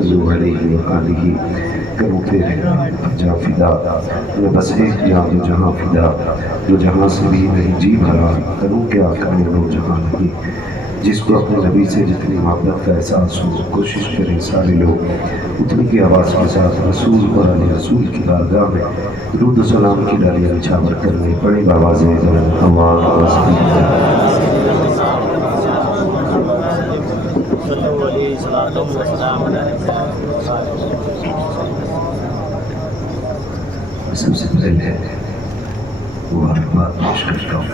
صلوا علیہ وآلہ کرو تیرے جہاں فدا میں بس ایک جہاں دو جہاں فدا دو جہاں سے بھی نہیں جی بھرا کروں کیا کروں دو جہاں نہیں جس کو اپنے نبی سے جتنی محبت کا احساس ہو کوشش کریں سارے لوگ اتنی کی آواز کے ساتھ رسول اور علی رسول کی بارگاہ میں درود و سلام کی ڈالیاں نچھاور کرنے بڑی بآواز اللہ سب سے پہلے مبارکباد پیش کرتا ہوں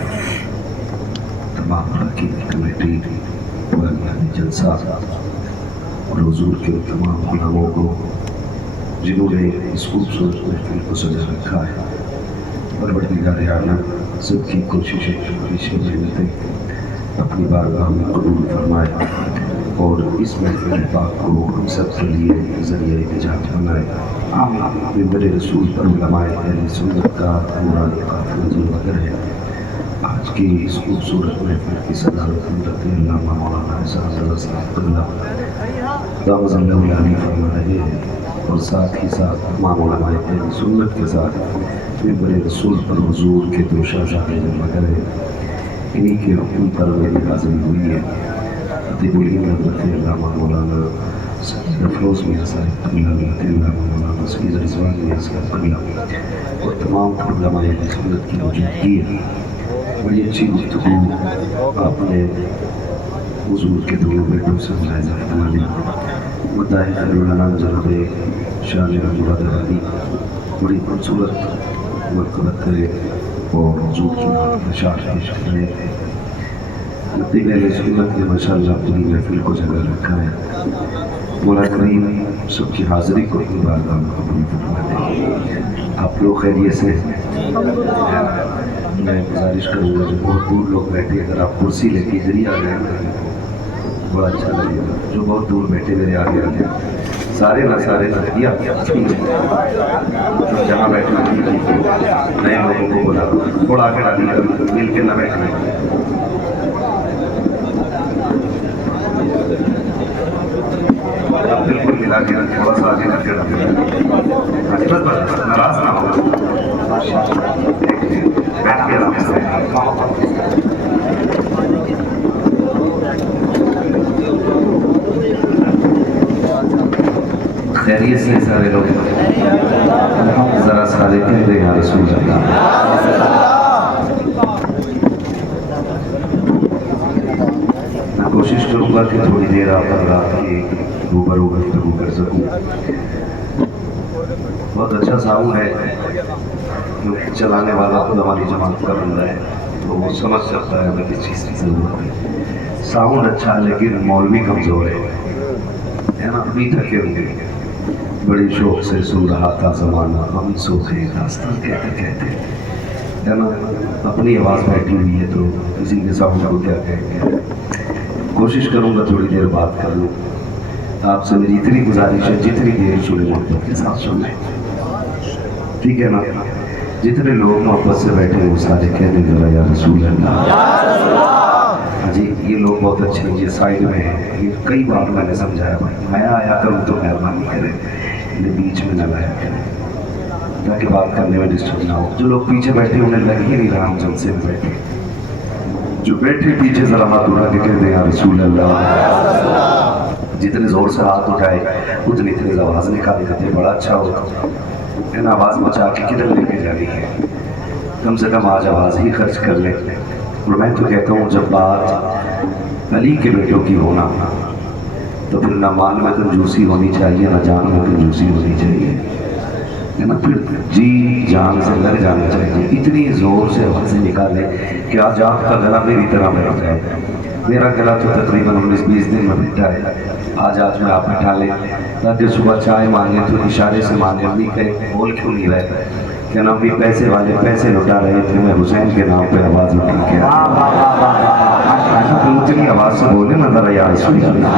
تمام اراکین کمیٹی پرانا جلسہ اور حضور کے تمام غلاموں کو جنہوں نے اس خوبصورت محفل کو سجا رکھا ہے پروردگار عالم سب کی کوششیں ہمیشہ محنتیں اپنی بارگاہ میں قبول فرمائے اور اس محفل پاک کو ہم سب کے لیے ذریعہ نجات بنائے منبر رسول پر علماء اہل سنت کا نورانی قافلہ ذوالفقار ہے آج کی اس خوبصورت محفل کی صدارت حضرت علامہ مولانا احسان رضا صاحب اللہ دعوت اللہ علیہ فرما رہے ہیں اور ساتھ ہی ساتھ تمام علماء اہل سنت کے ساتھ منبر رسول پر حضور کے دو شاہزادے ذوالفقار ہیں انہی کے حکم پر میری حاضری ہوئی ہے خطیب الہند حضرت علامہ مولانا سید افروز میاں صاحب قبلہ حضرت علامہ مولانا سید رضوان میاں صاحب قبلہ اور تمام علماء اہل سنت کی موجودگی ہے بڑی اچھی گفتگو آپ نے حضور کے دونوں بیٹوں سے ملاحظہ فرما لی مدعی خیر الانام جناب شاہ مراد رانی بڑی خوبصورت مرکبت کرے اور حضور کی اشعار پیش کر رہے تھے نبی علیہ سنت نے ماشاءاللہ اپنی محفل کو جگہ رکھا ہے مولا کریم سب کی حاضری کو اپنی بارگاہ میں قبول فرما دے آپ لوگ خیریت سے میں گزارش کروں گا جو بہت دور لوگ بیٹھے اگر آپ کرسی لے کے ادھر ہی آ گئے بڑا اچھا لگے گا جو بہت دور بیٹھے میرے آگے آ گئے سارے نہ جہاں بیٹھے نئے لوگوں کو بولا تھوڑا آگے ڈالی مل کے نہ بیٹھنا بالکل ملا کے تھوڑا سا آگے کر کے ڈالی بس ناراض نہ ہوگا بیٹھ کے آرام سے خیریت سے سارے لوگ ذرا سارے کہہ دیں یا رسول اللہ میں کوشش کروں گا کہ تھوڑی دیر آپ رات کی روبرو گفتگو کر سکوں بہت اچھا ساؤنڈ ہے کیونکہ چلانے والا خود ہماری جماعت کا بندہ ہے تو وہ سمجھ سکتا ہے ہمیں کس چیز کی ضرورت ہے ساؤنڈ اچھا ہے لیکن مولوی کمزور ہے نا ابھی تھکے ہوں گے بڑی شوق سے سن رہا تھا زمانہ ہم سوکھے داستان کہتے کہتے ہے نا اپنی آواز بیٹھی ہوئی ہے تو کسی کے ساؤنڈ کو کیا کہیں گے کوشش کروں گا تھوڑی دیر بات کر لوں آپ سے میری اتنی گزارش ہے جتنی دیر سنے محبت کے ساتھ سن لیں ٹھیک ہے نا جتنے لوگ محبت سے بیٹھے ہیں وہ سارے کہنے ذرا یا رسول اللہ جی یہ لوگ بہت اچھے ہیں یہ سائڈ میں ہیں یہ کئی بار میں نے سمجھایا بھائی میں آیا کروں تو مہربانی کریں انہیں بیچ میں نہ لایا کریں تاکہ بات کرنے میں ڈسٹرب نہ ہو جو لوگ پیچھے بیٹھے انہیں لگ ہی نہیں رہا ہم جلسے میں بیٹھے جو بیٹھے پیچھے ذرا ہاتھ اٹھا کے کہتے ہیں یا رسول اللہ جتنے زور سے ہاتھ اٹھائے اتنی تیز آواز نکالے کرتے بڑا اچھا ہوتا ان آواز بچا کے کدھر لے کے جانی ہے کم سے کم آج آواز ہی خرچ کر لیں اور میں تو کہتا ہوں جب بات علی کے بیٹوں کی ہونا تو پھر نہ مال میں کنجوسی ہونی چاہیے نہ جان میں کنجوسی ہونی چاہیے ہے نا پھر جی جان سے لگ جانا چاہیے اتنی زور سے آوازیں نکالے کہ آج آپ کا گلا میری طرح بیٹھ جائے میرا گلا تو تقریباً 19-20 دن میں بیٹھا ہے آج میں آپ بٹھا لیں تاکہ صبح چائے مانگے تو اشارے سے مانگے امی کہے بول کیوں نہیں رہے کہ نا ابھی پیسے والے پیسے لوٹا رہے تھے میں حسین کے نام پہ آواز اٹھا کے اتنی آواز سے بولے نا ذرا یا رسول اللہ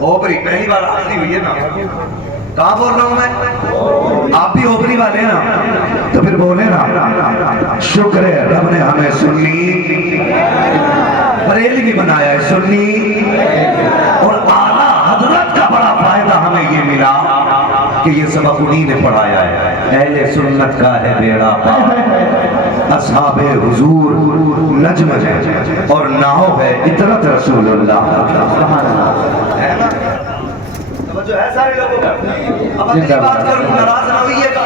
اوپری پہلی بار آخری ہوئی ہے نا، کہاں بول رہا ہوں میں؟ آپ بھی اوپری والے ہیں نا، تو پھر بولے نا شکر ہے رب نے ہمیں سنی بریلوی بنایا ہے، سنی اور اعلیٰ حضرت کا بڑا فائدہ ہمیں یہ ملا کہ یہ سبق انہی نے پڑھایا ہے، اہل سنت کا ہے بیڑا پار، اصحاب حضور نجم ہے اور ناؤ ہے اطرت رسول اللہ۔ جو ہے سارے لوگوں کا اب اپنی بات کروں، ناراض نہ ہوئیے گا،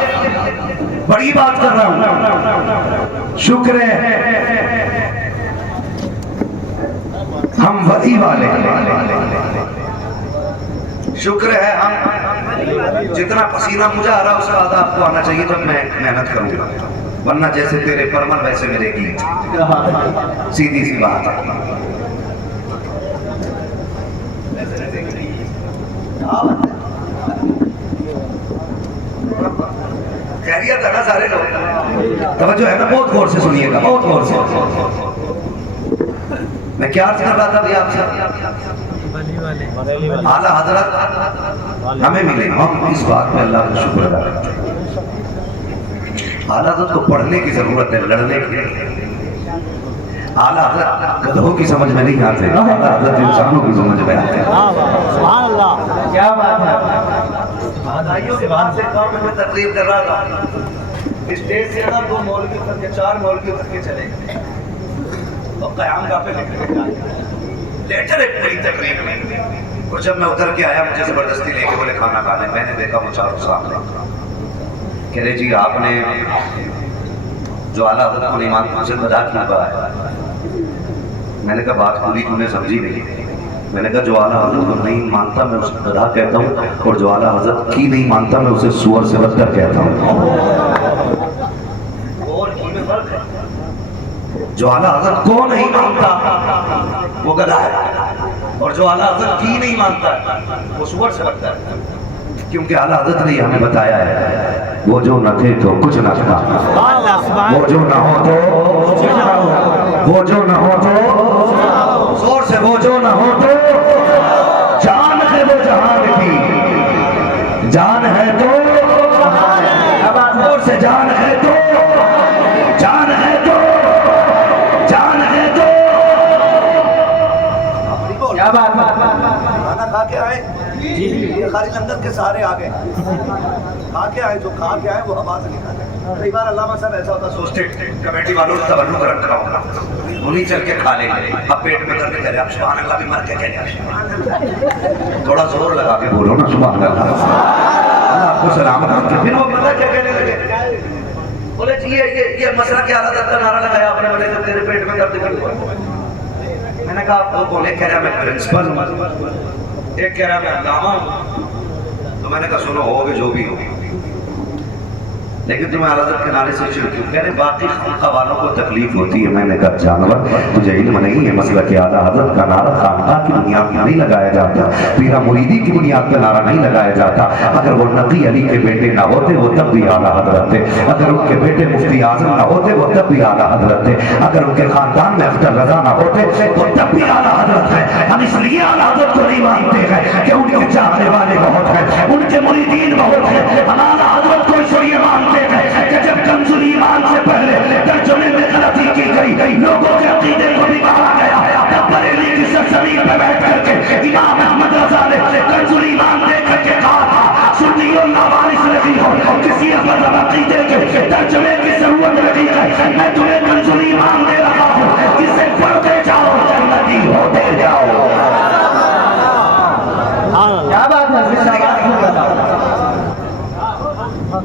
بڑی بات کر رہا ہوں۔ شکر ہے ہم وحی والے، شکر ہے ہم جتنا پسینہ مجھے آ رہا اس کا آدھا آپ کو آنا چاہیے، تو میں محنت کروں گا، ورنہ جیسے تیرے پرمر ویسے میرے گیت، سیدھی سی بات ہے۔ خیریت ہے نا سارے لوگ؟ توجہ ہے نا؟ بہت غور سے سنیے گا، بہت غور سے۔ میں کیا عرض کر رہا تھا بھی آپ سے؟ اعلیٰ حضرت ہمیں ملے، ہم اس بات پہ اللہ کا شکر ادا کرتے ہیں۔ اعلیٰ حضرت کو پڑھنے کی ضرورت ہے، لڑنے کی نہیں۔ اعلیٰ حضرت گدھوں کی سمجھ میں نہیں آتے، اعلیٰ حضرت انسانوں کی سمجھ میں آتے ہیں۔ سبحان اللہ، کیا بات ہے۔ بھائیوں کے بعد سے کام میں تقریر کر رہا تھا، اسٹیج سے نا 2 مولوی اتر کے 4 مولوی اتر کے چلے گئے اور قیام گاہ پہ لکھ کے لیٹر ایک بڑی تقریر میں، اور جب میں اتر کے آیا مجھے زبردستی لے کے بولے کھانا کھا لیں، میں نے دیکھا وہ چاروں سامنے، کہہ رہے جی آپ نے جو اعلیٰ حضرت کو نہیں مانتے اسے بدا کیوں کہا ہے؟ میں نے کہا بات پوری تو نے سمجھی نہیں۔ میں نے کہا جو اعلیٰ حضرت کو نہیں مانتا میں اسے بدا کہتا ہوں، اور جو اعلیٰ حضرت کی نہیں مانتا میں اسے سور سے بدتر کہتا ہوں۔ اور کی میں فرق ہے، جو اعلیٰ حضرت کو نہیں مانتا وہ گدھا ہے، اور جو اعلیٰ حضرت کی نہیں مانتا وہ سور سے بدتر ہے، کیونکہ اعلیٰ حضرت نے ہمیں بتایا ہے وہ جو نہ تھے تو کچھ نہ تھا، وہ جو نہ ہو تو وہ جو نہ ہو تو زور سے وہ جو نہ ہو تو جان ہے وہ جہان کی، جان ہے تو زور سے جان ہے تو جان ہے تو جان ہے تو کیا بات ہے۔ کھانا کھا کے آئے، یہ خالی لنگر کے سہارے آ گئے، کھا کے آئے، جو کھا کے آئے وہ آواز نہیں کھاتے۔ کئی بار علامہ صاحب ایسا ہوتا سوچتے کمیٹی والوں نے تبرک رکھا ہوگا، انہیں چل کے کھا لیں گے، اب پیٹ میں درد کہہ رہے آپ سبحان اللہ بھی مر کے کہہ رہے، تھوڑا زور لگا کے بولو نا سبحان اللہ، اللہ آپ کو سلامت رکھے۔ پھر وہ پتہ کیا کہنے لگے، بولے جی یہ مسئلہ کیا حضرت کا نعرہ لگایا آپ نے، بولے کہ تیرے پیٹ میں درد کیوں ہوا؟ میں نے کہا آپ کو بولے، کہہ رہا میں پرنسپل ہوں، ایک کہہ رہا میں علامہ ہوں، تو میں نے کہا سنو ہوگے جو بھی ہوگی، لیکن تمہیں اعلیٰ حضرت کے نعرے سے چڑھ کیوں؟ کہہ رہے باقی خانقاہ والوں کو تکلیف ہوتی ہے۔ میں نے کہا جانور تجھے علم نہیں ہے مسئلہ کہ اعلیٰ حضرت کا نعرہ خانقاہ کی بنیاد پر نہیں لگایا جاتا، پیرا مریدی کی بنیاد پر نعرہ نہیں لگایا جاتا۔ اگر وہ نقی علی کے بیٹے نہ ہوتے وہ تب بھی اعلیٰ حضرت تھے، اگر ان کے بیٹے مفتی اعظم نہ ہوتے وہ تب بھی اعلیٰ حضرت تھے، اگر ان کے خاندان میں اختر رضا نہ ہوتے تو تب بھی اعلیٰ حضرت ہے۔ ہم اس لیے اعلیٰ حضرت کو نہیں مانتے ہیں کہ ان کے چاہنے والے بہت ہیں، ان کے مریدین بہت ہیں، ہم اعلیٰ حضرت کو اس لیے مانتے ہیں کہ جب کنز ایمان سے پہلے ترجمے میں غلطی کی گئی، لوگوں کے عقیدے کو بگاڑا گیا، تب بریلی کی سرزمین پہ بیٹھ کر کے امام احمد رضا نے کنز ایمان دے کر کے کہا تھا سنی اللہ وارث نہیں ہو، کسی مذہب عقیدے کے ترجمے کی ضرورت نہیں ہے، میں تمہیں کنز ایمان دے رہا ہوں، جسے پڑھتے جاؤ جنتی ہوتے جاؤ۔ کیا بات ہے۔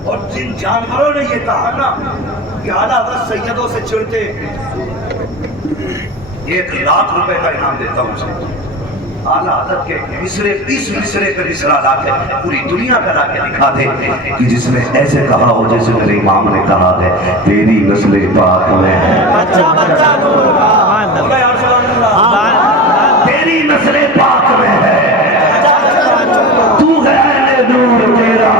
اور جن جانوروں نے یہ کہا نا کہ اعلیٰ حضرت سیدوں سے چڑھتے 1,00,000 روپے کا انعام دیتا ہوں اسے، اعلیٰ حضرت کے مصرے 20 مصرے پہ مصرا لا کے پوری دنیا کا لا کے دکھا دے کہ جس نے ایسے کہا ہو جیسے میرے امام نے کہا ہے تیری نسل پاک میں ہے، تیری نسل پاک میں ہے، تو ہے اہل نور تیرا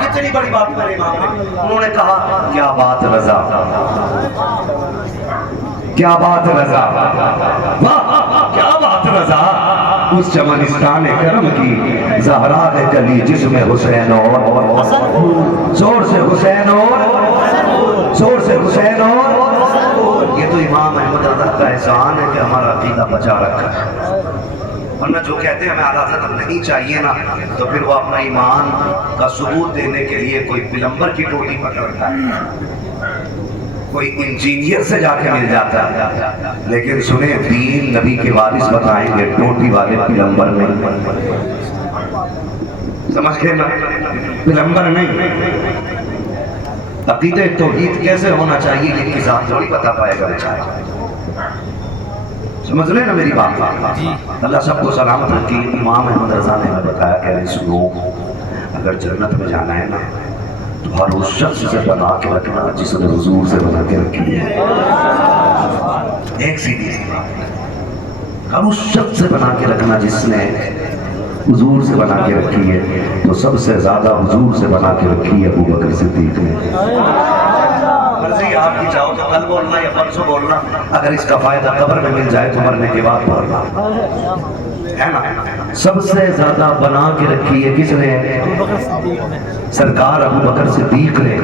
کتنی بڑی بات میرے امام نے، انہوں نے کہا کیا بات رضا، کیا بات رضا، واہ کیا بات رضا، اس چمنستان کرم کی زہرا ہے کلی جس میں حسین اور زور سے حسین اور زور سے حسین اور، یہ تو امام احمد رضا کا احسان ہے کہ ہمارا عقیدہ بچا رکھا ہے، ورنہ جو کہتے ہیں ہمیں اعلیٰ حضرت نہیں چاہیے نا، تو پھر وہ اپنا ایمان کا ثبوت دینے کے لیے کوئی پلمبر کی ٹوٹی پکڑتا ہے، کوئی انجینئر سے جا کے مل جاتا ہے، لیکن سنیں دین نبی کے وارث بتائیں گے ٹوٹی والے پلمبر نہیں، سمجھ گئے نا، پلمبر نہیں۔ عقیدہ توحید کیسے ہونا چاہیے یہ کسی ذات تھوڑی بتا پائے گا بیچارہ، سمجھ لیں نا میری بات۔ اللہ سب کو سلامت رکھے۔ امام احمد رضا نے ہمیں بتایا کہ سنو، اگر جنت میں جانا ہے نا تو ہر اس شخص سے بنا کے رکھنا جس نے حضور سے بنا کے رکھی ہے، ایک سیدھی سی بات، ہر اس شخص سے بنا کے رکھنا جس نے حضور سے بنا کے رکھی ہے، تو سب سے زیادہ حضور سے بنا کے رکھی ہے ابو بکر صدیق نے۔ مرضی آپ کی چاہو تو کل بولنا یا پرسوں بولنا، اگر اس کا فائدہ قبر میں مل جائے تو مرنے کے بعد بولنا ہے نا۔ سب سے زیادہ بنا کے رکھی ہے کس نے؟ سرکار ابو بکر صدیق نے۔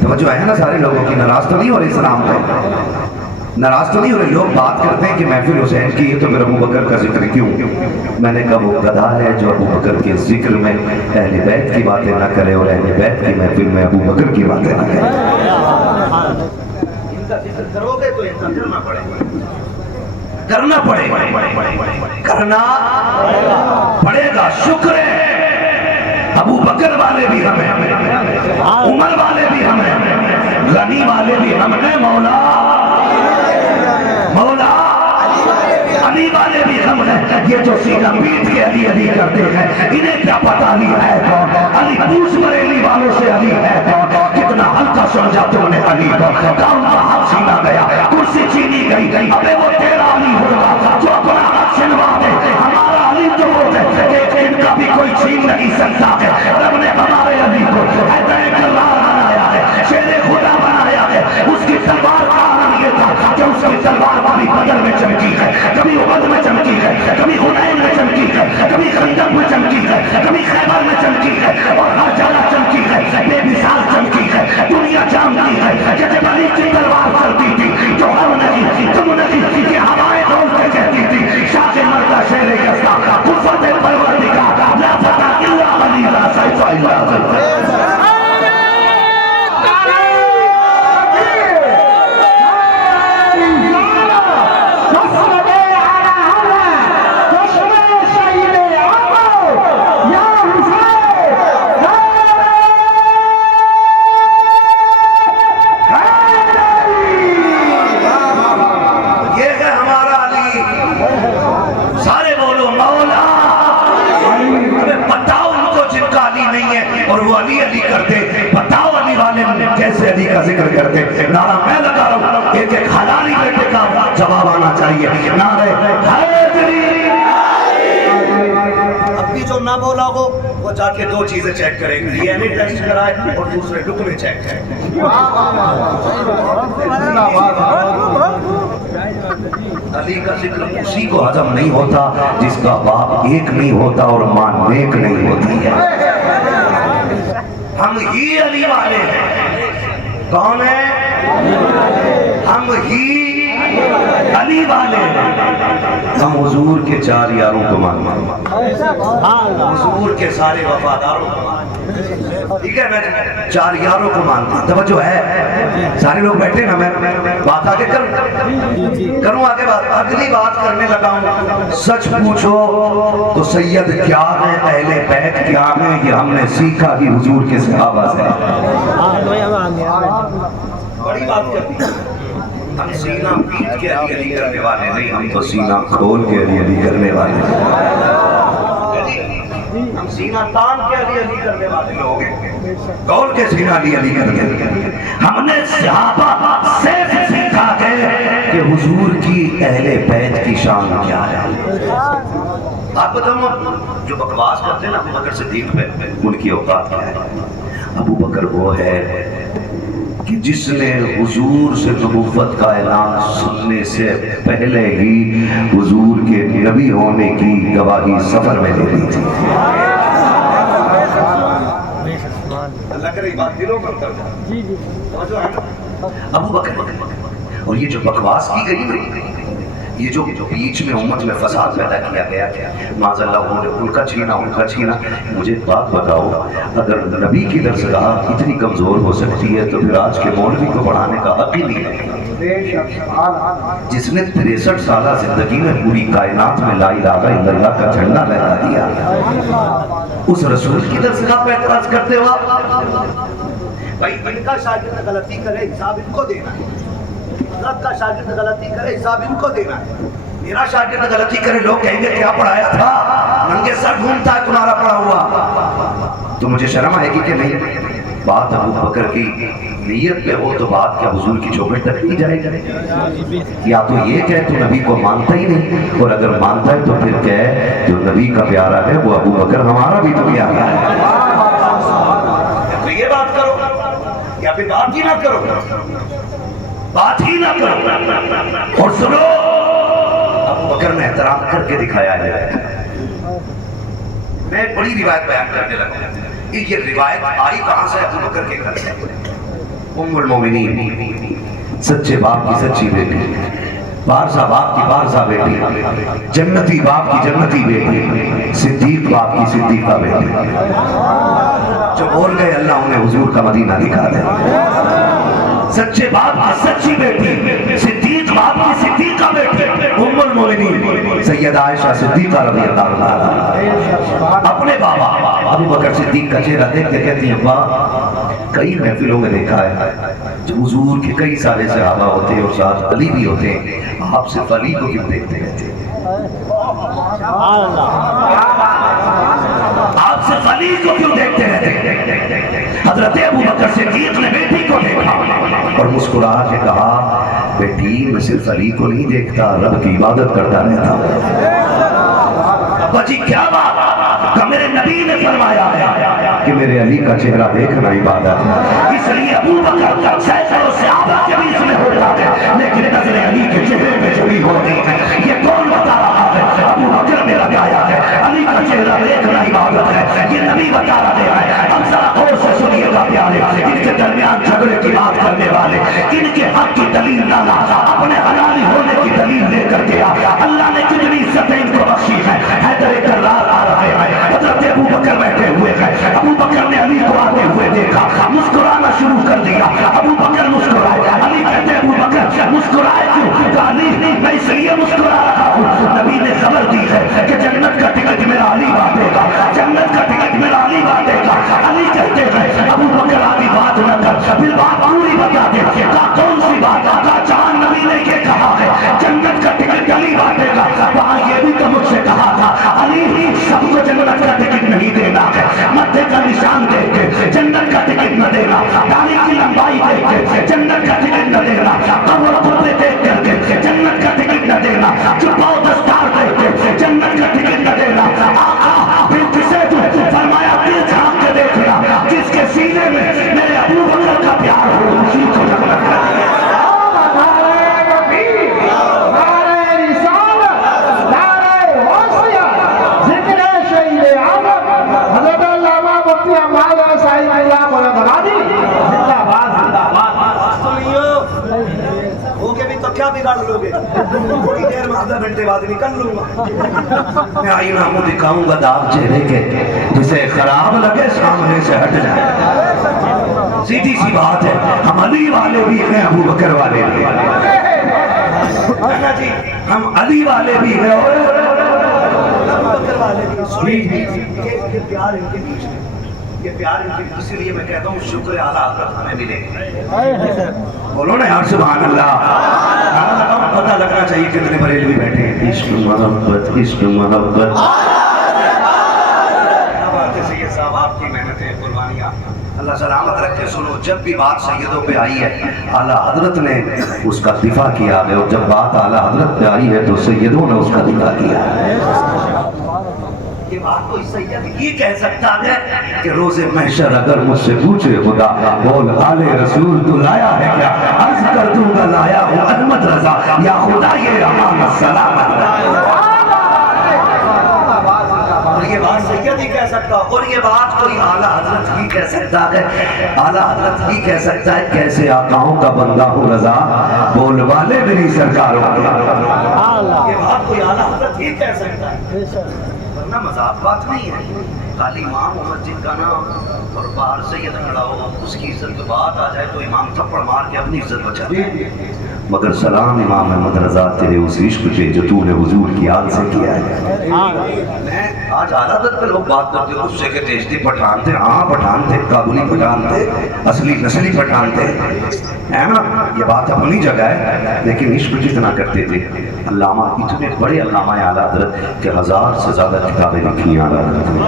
توجہ ہے نا سارے لوگوں کی، ناراض تو نہیں ہو رہے اسلام پہ، ناراض تو نہیں ہو رہے لوگ بات کرتے ہیں کہ محفل حسین کی ہے تو پھر ابو بکر کا ذکر کیوں؟ میں نے کہا وہ گدھا ہے جو ابو بکر کے ذکر میں اہل بیت کی باتیں نہ کرے اور اہل بیت کی محفل میں ابو بکر کی باتیں نہ کرے۔ ان کا ذکر کرو گے تو ان کا کرنا پڑے گا، کرنا پڑے گا، کرنا پڑے گا۔ شکر ہے ابو بکر والے بھی ہمیں، عمر والے بھی ہمیں، غنی والے بھی ہم نے، مولا علی والے بھی ہم نے۔ یہ جو سینہ پیٹ کے علی علی کرتے ہیں انہیں کیا پتا علی ہے کون؟ علی پوچھ بریلی والوں سے علی ہے کون؟ کتنا ہلکا سمجھا تم نے علی کو، کون کا حق چھینا گیا، کرسی چھینی گئی، ابے وہ تیرا علی ہوگا جو اپنا حق چھنوا دے۔ ہمارا علی تو وہ ہے کہ ان کا بھی کوئی چھین نہیں سکتا ہے۔ رب نے ہمارے علی کو حیدر کرار بنایا ہے، شیر خدا بنایا ہے۔ اس کی تلوار کا عالم یہ تھا کہ اس کی تلوار کبھی بدر میں چمکی ہے، کبھی احد میں چمکی ہے، کبھی حنین میں چمکی ہے، کبھی خندق میں چمکی ہے، کبھی خیبر میں چمکی ہے، اور ہر جگہ چمکی ہے، بے مثال چمکی ہے۔ دنیا جانتی ہے کہ جب علی کی تلوار چلتی تھی جو ہم نہیں تم نہیں کہ ہوائیں ڈول کے کہتی تھی شاہ مردہ شیر یزدہ قوت پروردگار لا فتح الا علی لا سیف الا ذل۔ کیسے علی کا ذکر کرتے؟ نعرہ میں لگا رہا ہوں، ایک ایک حلالی بیٹے کا جواب آنا چاہیے، نعرہ حیدری۔ اب بھی جو نہ بولا ہو وہ جا کے دو چیزیں چیک کرے، ڈی این اے ٹیسٹ کرائے اور دوسرے ٹکڑے چیک کرے۔ علی کا ذکر اسی کو ہضم نہیں ہوتا جس کا باپ ایک نہیں ہوتا اور ماں نیک نہیں ہوتی ہے۔ ہم ہی علی والے ہیں، کون ہے؟ ہم ہی علی والے ہیں۔ ہم حضور کے چار یاروں کو مانتے ہیں، حضور کے سارے وفاداروں کو مانتے ہیں، ٹھیک ہے؟ میں چار یاروں کو مانتا ہوں۔ توجہ ہے سارے لوگ بیٹھے نا، میں بات آگے کروں آگے بات، اگلی بات کرنے لگا ہوں۔ سچ پوچھو تو سید کیا ہے، اہل بیت کیا ہے، یہ ہم نے سیکھا ہی حضور کے صحابہ سے۔ بڑی بات کرتی ہے، ہم سینہ پیٹ کے علی علی کرنے والے نہیں، ہم تو سینہ کھول کے علی علی کرنے والے ہیں۔ ہم سینہ تان کے علی علی کرنے والے لوگ ہیں، کھول کے سینہ علی علی کرنے۔ ہم نے صحابہ سے دیکھا ہے کہ حضور کی اہل بیت کی شان کیا ہے. آپ بتاؤں جو بکواس کرتے ہیں نا ابو بکر صدیق پہ، ان کی اوقات کیا ہے؟ ابو بکر وہ ہے کہ جس نے حضور سے نبوت کا اعلان سننے سے پہلے ہی حضور کے نبی ہونے کی گواہی سفر میں دے دی تھی. اللہ کرے بات دلوں پر اتر جائے. ابو بکر. اور یہ جو بکواس کی گئی نا، یہ جو بیچ میں امت میں فساد پیدا کیا گیا، معاذ اللہ انہوں نے ان کا چھینا. مجھے ایک بات بتاؤ، اگر نبی کی درسگاہ اتنی کمزور ہو سکتی ہے تو پھر آج کے مولوی کو بڑھانے کا حق ہی نہیں ہے. جس نے 63 سالہ زندگی میں پوری کائنات میں لا الہ الا اللہ کا جھنڈا لہرا دیا، اس رسول کی درسگاہ پہ اعتراض کرتے ہو آپ؟ بھائی ان کا شاگرد غلطی کرے حساب ان کو دینا ہے. حضرت کا شاگرد غلطی کرے حساب ان کو دینا ہے. میرا شاگرد غلطی کرے لوگ کہیں گے کیا پڑھایا تھا، ننگے سر گھومتا ہے تمہارا پڑھا ہوا. تو مجھے شرم آئے گی کہ نہیں؟ بات ابو بکر کی نیت پہ ہو تو بات کیا حضور کی چوکھٹ تک نہیں جائے گی؟ یا تو یہ کہے تو نبی کو مانتا ہی نہیں، اور اگر مانتا ہے تو پھر کہے جو نبی کا پیارا ہے وہ ابو بکر ہمارا بھی تو پیارا ہے. تو یہ بات کرو یا پھر بات ہی نہ کرو، بات ہی نہ کرو. اور سنو، ابو بکر نے احترام کر کے دکھایا ہے. میں ایک بڑی روایت بیان کرنے لگا. یہ روایت آئی کہاں سے؟ ابو بکر کے گھر سے. ام المومنین، سچے باپ کی سچی بیٹی، بارزہ باپ کی بارزہ بیٹی، جنتی باپ کی جنتی بیٹی، صدیق باپ کی صدیقہ بیٹی. جو بول گئے اللہ انہیں حضور کا مدینہ دکھا دے. سچے باپ کی سچی بیٹی، صدیق باپ کی صدیقہ بیٹی، ام المومنین سیدہ عائشہ صدیقہ رضی اللہ عنہا اپنے بابا ابو بکر صدیق کا چہرہ دیکھ کے کہتی ہیں ابا کئی محفلوں میں دیکھا ہے جو حضور کے کئی سارے صحابہ ہوتے ہیں اور ساتھ علی بھی ہوتے ہیں، آپ صرف علی کو کیوں دیکھتے رہتے ہیں؟ آپ صرف علی کو کیوں دیکھتے رہتے ہیں؟ حضرت ابو بکر صدیق نے بیٹی کو دیکھا اور مسکرا کے کہا بیٹی میں صرف علی کو نہیں دیکھتا، رب کی عبادت کرتا رہتا ہوں. بچی کیا بات کہ میرے نبی نے فرمایا ہے کہ میرے علی کا چہرہ دیکھنا عبادت ہے. اس لیے ابو بکر سینکڑوں صحابہ کے بیچ میں ہوتا ہے لیکن نظر علی کے چہرے پہ جڑی ہوتی ہے. یہ کون بتا رہا ہے؟ ابو بکر نے لگایا ہے. علی کا چہرہ دیکھنا عبادت ہے، یہ نبی بتا رہا ہے. اب ذرا غور سے سنیے گا پیارے، ان کے درمیان جھگڑے کی بات کرنے والے ان کے حق کی دلیل نہ لا، اپنے حلالی ہونے کی دلیل لے کر کے اللہ نے کتنی عزتیں ان کو بخشی ہے. حیدر کرار آ رہے ہیں، حضرت ابو بکر بیٹھے ہوئے ہیں. ابو بکر نے علی کو آتے ہوئے دیکھا، مسکرانا شروع کر دیا. ابو بکر مسکرائے. علی کہتے ہیں ابو بکر مسکرائے کیوں؟ کہا علی میں اس لیے مسکرا رہا ہوں، نبی نے خبر دی ہے کہ جنت کا ٹکٹ میرا علی بانٹے گا، جنت کا ٹکٹ میرا علی بانٹے گا. علی کہتے ہیں ابو بکر آدھی بات نہ کر، پھر بات پوری بتا دے. کہا کون سی بات؟ کہا جہاں نبی نے یہ کہا ہے جنت کا ٹکٹ علی بانٹے گا، وہاں یہ بھی تو مجھ سے کہا تھا علی ہی سب کو جنت کا ٹکٹ نہیں دینا ہے. متھے کا نشان دیکھ کے جنت کا ٹکٹ نہ دینا، داڑھی کی لمبائی دیکھ کے جنت کا ٹکٹ نہ دینا، قبر قبر دیکھ کر کے جنت کا ٹکٹ نہ دینا، جبہ و دستار دیکھ کے جنت کا ٹکٹ نہ دینا. آقا پھر کسے تو فرمایا دل جھانک کے دیکھنا، جس کے سینے میں میرے ابو بکر کا پیار ہو اسی کو جنت کا ٹکٹ. کیا بگاڑ لو گے؟ تھوڑی دیر میں آدھا گھنٹے بعد نکل لوں گا. میں آئینہ منہ دکھاؤں گا داغ چہرے کے، جسے خراب لگے سامنے سے ہٹ جائے. سیدھی سی بات ہے، ہم علی والے بھی ہیں ابو بکر والے بھی ہیں. ہم علی والے بھی ہیں اور ابو بکر والے بھی ہیں. یہ پیار ان کے بیچ میں، یہ پیار ان کے بیچ. اسی لیے میں کہتا ہوں شکر اعلیٰ حضرت ہمیں ملے. بولو نا یار سبحان اللہ. پتہ لگنا چاہیے کتنے بریلوی بیٹھے ہیں. عشق محبت، عشق محبت. آپ کی محنتیں قربانیاں اللہ سلامت رکھے. سنو, جب بھی بات سیدوں پہ آئی ہے اعلیٰ حضرت نے اس کا دفاع کیا ہے, اور جب بات اعلیٰ حضرت پہ آئی ہے تو سیدوں نے اس کا دفاع کیا ہے. یہ بات کوئی سید یہ کہہ سکتا ہے کہ روز محشر اگر مجھ سے پوچھے خدا بول آل رسول تو لایا ہے کیا, عرض کر دوں گا لایا ہوں عظمت رضا یا خدا یہ امان سلامت. اور یہ بات سید ہی کہہ سکتا, اور یہ بات کوئی اعلیٰ حضرت ہی کہہ سکتا ہے. اعلیٰ حضرت ہی کہہ سکتا ہے کیسے آقاؤں کا بندہ ہوں رضا بول والے میری سرکاروں. یہ بات کوئی اعلیٰ حضرت ہی کہہ سکتا ہے, ورنہ مذاق بات نہیں ہے. خالی امام مسجد کا نام اور باہر سید کھڑا ہو, اس کی عزت بات آ جائے تو امام تھپڑ مار کے اپنی عزت بچا دے. مگر سلام امام احمد رضا تیرے اس عشق پہ جو تو نے حضور کی آل سے کیا ہے. میں آج اعلیٰ حضرت پہ لوگ بات کرتے ہیں اس سے کہ تیشتی پٹھان تھے. ہاں پٹھان تھے, کابلی پٹھان تھے, اصلی نسلی پٹھان تھے, ہے نا. یہ بات اپنی جگہ ہے, لیکن عشق جتنا کرتے تھے. علامہ اتنے بڑے علامہ ہیں اعلیٰ حضرت کہ 1000 سے زیادہ کتابیں لکھی ہیں اعلیٰ حضرت نے.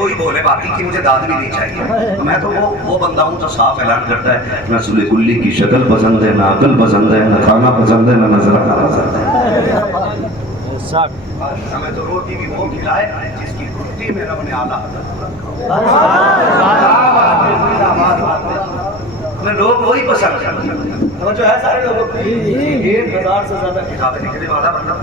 کوئی بولے باقی کی مجھے داد بھی نہیں چاہیے. میں تو وہ بندہ ہوں جو صاف اعلان کرتا ہے نہ سلے کلی کی شکل پسند ہے, نہ عقل پسند ہے, نہ کھانا پسند ہے, نہ نظرانہ پسند ہے. ہمیں تو روٹی بھی وہ کھلائے جس کی روٹی میں رب نے اعلیٰ حضرت رکھا. ہمیں لوگ وہی پسند کرتے. جو ہے سارے لوگوں کو 1000 سے زیادہ کتابیں لکھنے والا بندہ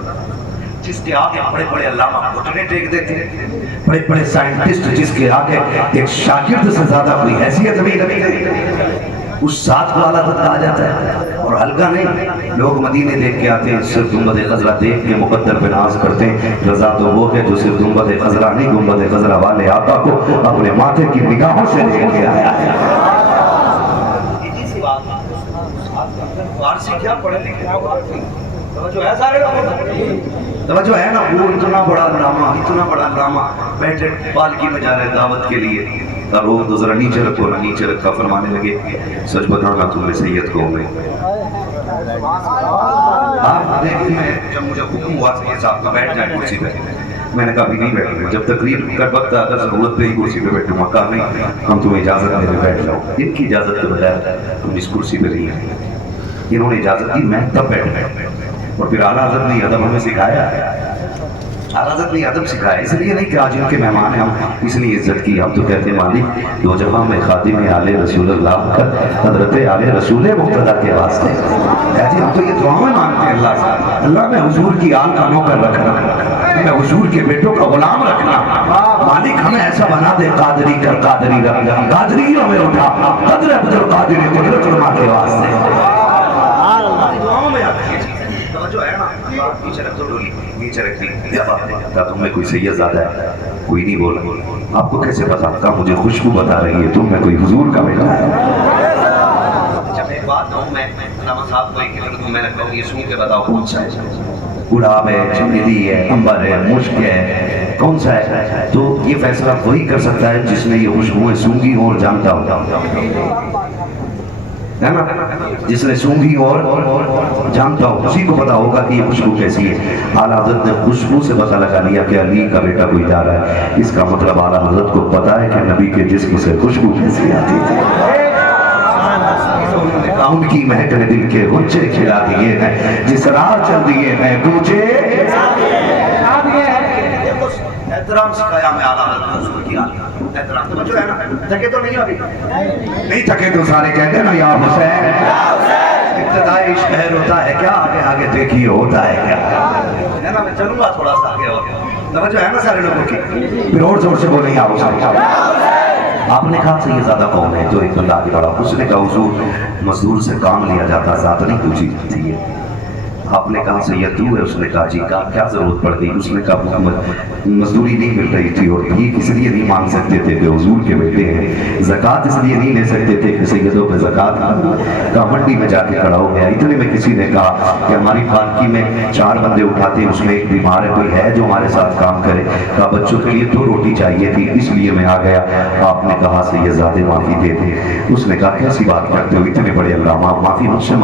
جس کے آگے بڑے بڑے علامہ گھٹنے ٹیک دیتے ہیں, بڑے بڑے سائنٹسٹ جس کے آگے ایک شاگرد سے زیادہ کوئی حیثیت نہیں رکھتے, اس ساتھ کو اعلیٰ حضرت کہا جاتا ہے. اور ہلکا نہیں, لوگ مدینے دیکھ کے آتے ہیں صرف گنبد خضرا دیکھ کے مقدر پہ ناز کرتے ہیں. رضا تو وہ ہے جو صرف گنبد خضرا نہیں, گنبد خضرا والے آقا کو اپنے ماتھے کی نگاہوں سے دیکھ کے آیا ہے. فارسی کیا پڑھے لکھے توجہ ہے سارے لوگوں, توجہ ہے نا. وہ اتنا بڑا علامہ بیٹھے پالکی میں جا رہے دعوت کے لیے, لوگ تو ذرا نیچے رکھو نا, نیچے رکھا. فرمانے لگے سچ بتانا تم نے سید کو میں آپ دیکھ میں جب مجھے حکم ہوا سید صاحب کا بیٹھ جائے کرسی پہ, میں نے کہا بھی نہیں بیٹھوں گا, جب تقریر کا وقت آتا ضرورت پہ ہی کرسی پہ بیٹھوں گا. کہا نہیں, ہم تمہیں اجازت دے بیٹھ جاؤ. ان کی اجازت کے بغیر ہم اس کرسی پہ نہیں ہیں. انہوں نے اجازت دی, میں تب بیٹھ. اور پھر اعلیٰ حضرت نے ادب ہمیں سکھایا. اعلیٰ حضرت نے ادب سکھایا اس لیے نہیں کہ آج ان کے مہمان ہیں ہم اس لیے عزت کی. ہم تو کہتے ہیں مالک دو جہاں میں خادم آل رسول اللہ کر حضرت آل رسول مقتدیٰ کے واسطے. کہتے ہیں ہم تو یہ دعائیں مانگتے ہیں اللہ سے, اللہ میں حضور کی آل کا نوکر رکھنا, میں حضور کے بیٹوں کا غلام رکھنا. مالک ہمیں ایسا بنا دے, قادری کر قادری رکھ, قادری ہمیں اٹھا, قدر عبد قادری قدرت علماء کے واسطے. دعاؤں میں آتے ہیں جو ہے نا, نیچے رکھ دو ڈولی, نیچے رکھ دی. کیا بات ہے, کہا تم میں کوئی سید زیادہ ہے؟ کوئی نہیں بولا. آپ کو کیسے پتا؟ کہا مجھے خوشبو بتا رہی ہے تم میں کوئی حضور کا بیٹا ہے. جب ایک بات کہوں میں علامہ صاحب کو ایک لڑکوں میں نے کہوں یہ سن کے بتاؤ کون سا ہے. گلاب ہے, چمیلی ہے, امبر ہے, مشک ہے, کون سا ہے؟ تو یہ فیصلہ وہی کر سکتا ہے جس نے یہ خوشبوئیں سونگھی ہوں اور جانتا ہو, ہے نا. جس نے سونگھی اور جانتا ہو اسی کو پتا ہوگا کہ یہ خوشبو کیسی ہے. اعلیٰ حضرت نے خوشبو سے پتہ لگا لیا کہ علی کا بیٹا کوئی جا رہا ہے. اس کا مطلب اعلیٰ حضرت کو پتا ہے کہ نبی کے جسم سے خوشبو کیسی آتی تھی. ان کی مہک نے دل کے غنچے کھلا دیے ہیں, جس راہ چل دیے ہیں گونجے. احترام سکھایا میں اعلیٰ حضرت کو کیا احترام. تو جو ہے نا, تھکے تو نہیں ابھی نہیں تھکے تو سارے کہتے ہیں نا یا حسین. ابتدائی شہر ہوتا ہے کیا, آگے آگے دیکھیے ہوتا ہے کیا, ہے نا. میں چلوں گا تھوڑا سا آگے. اور توجہ ہے نا سارے لوگوں کی, پھر اور زور سے بولیں یا حسین. آپ نے کہا سے یہ زیادہ کون ہے جو ایک اللہ کی بڑا. اس نے کہا حضور مزدور سے کام لیا جاتا, ذات نہیں پوچھی جاتی ہے. آپ نے کہا سید تو ہے؟ اس نے کہا جی. کیا ضرورت پڑ گئی؟ اس نے کہا محمد مزدوری نہیں مل رہی تھی, اور بھیک اس لیے نہیں مانگ سکتے تھے کہ حضور کے بیٹے ہیں, زکوٰۃ اس لیے نہیں لے سکتے تھے کہ سیدوں پہ زکوٰۃ. کہا منڈی میں جا کے کھڑا ہو گیا. اتنے میں کسی نے کہا کہ ہماری پالکی میں 4 بندے اٹھاتے ہیں, اس میں ایک بیمار ہے, کوئی ہے جو ہمارے ساتھ کام کرے. کہا بچوں کے لیے 2 روٹی چاہیے تھی اس لیے میں آ گیا. آپ نے کہا سیدزادے معافی دے دیں. اس نے کہا کیسی بات کرتے ہو, اتنے بڑے علامہ معافی مجھ سے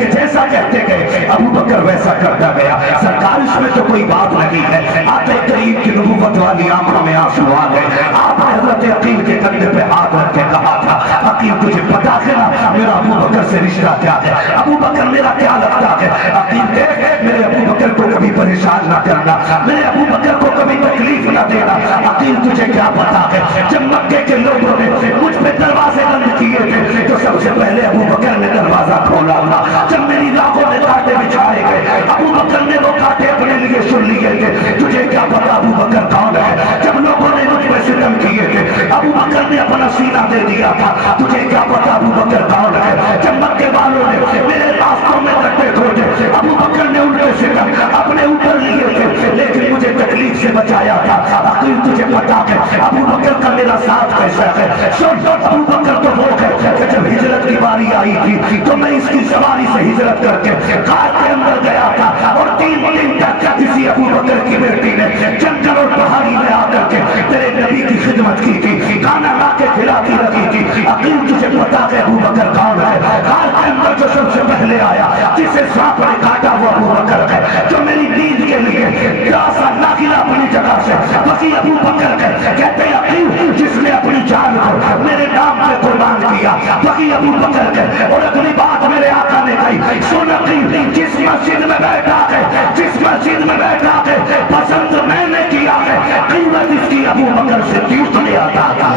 یہ جیسا کہتے گئے ابو بکر ویسا کرتا گیا. سرکار اس میں تو کوئی بات نہیں ہے. آقا کریم کی نبوت والی آنکھوں میں آنسو آ گئے. آپ نے حضرت عقیل کے کندھے پہ ہاتھ رکھ کے کہا تھا عقیل تجھے پتا ہے نا میرا ابو بکر سے رشتہ کیا ہے؟ ابو بکر میرا کیا لگتا ہے؟ عقیل دیکھ میرے ابو بکر کو کبھی پریشان نہ کرنا, میرے ابو بکر کو کبھی تکلیف نہ دینا. عقیل تجھے کیا پتا ہے جب مکے کے لوگوں نے مجھ پہ دروازے بند کیے تھے تو سب سے پہلے ابو بکر نے دروازہ کھولا تھا. جب میری لاکھوں نے کانٹے بچھائے گئے ابو بکر نے وہ کانٹے اپنے لیے سن لیے تھے. تجھے کیا پتا ابو بکر کون ہے؟ جب لوگوں نے مجھ پہ ستم کیے تھے ابو بکر نے اپنا سینہ دے دیا تھا. تجھے کیا پتا ابو بکر کون ہے؟ جب مکے والوں نے میرے راستوں میں کٹے کھوجے ابو بکر نے ان کے ستم اپنے اوپر لیے تھے لیکن مجھے تکلیف سے بچایا تھا. عقیل تجھے پتا ہے ابو بکر کا میرا ساتھ کیسا ہے؟ ابو بکر تو وہ ہے کہ جب ہجرت کی باری آئی تھی تو میں اس کی سواری سے ہجرت کر کے غار کے اندر گیا تھا اور 3 دن تک کسی ابو بکر کی بیٹی نے جنگل اور پہاڑی میں آ کر کے تیرے نبی کی خدمت کی تھی, کھانا لا کے کھلاتی رکھی تھی. عقیل تجھے پتا ہے ابو بکر کون ہے؟ غار کے اندر جو سب سے پہلے آیا جسے سانپ نے کاٹا وہ ابو بکر ہے. جو میری نیند کے لیے راسا ناخلا اپنی جگہ سے وہی ابو بکر ہے. کہتے عقیل جس نے اپنی جان کو میرے نام پہ قربان کیا وہی ابو بکر ہے. اور اگلی بات میرے آقا نے کہی سن عقیل جس مسجد میں بیٹھا ہے جس مسجد میں بیٹھا ہے پسند میں نے کیا ہے قیمت اس کی ابو بکر سے تیس نے عطا تھا.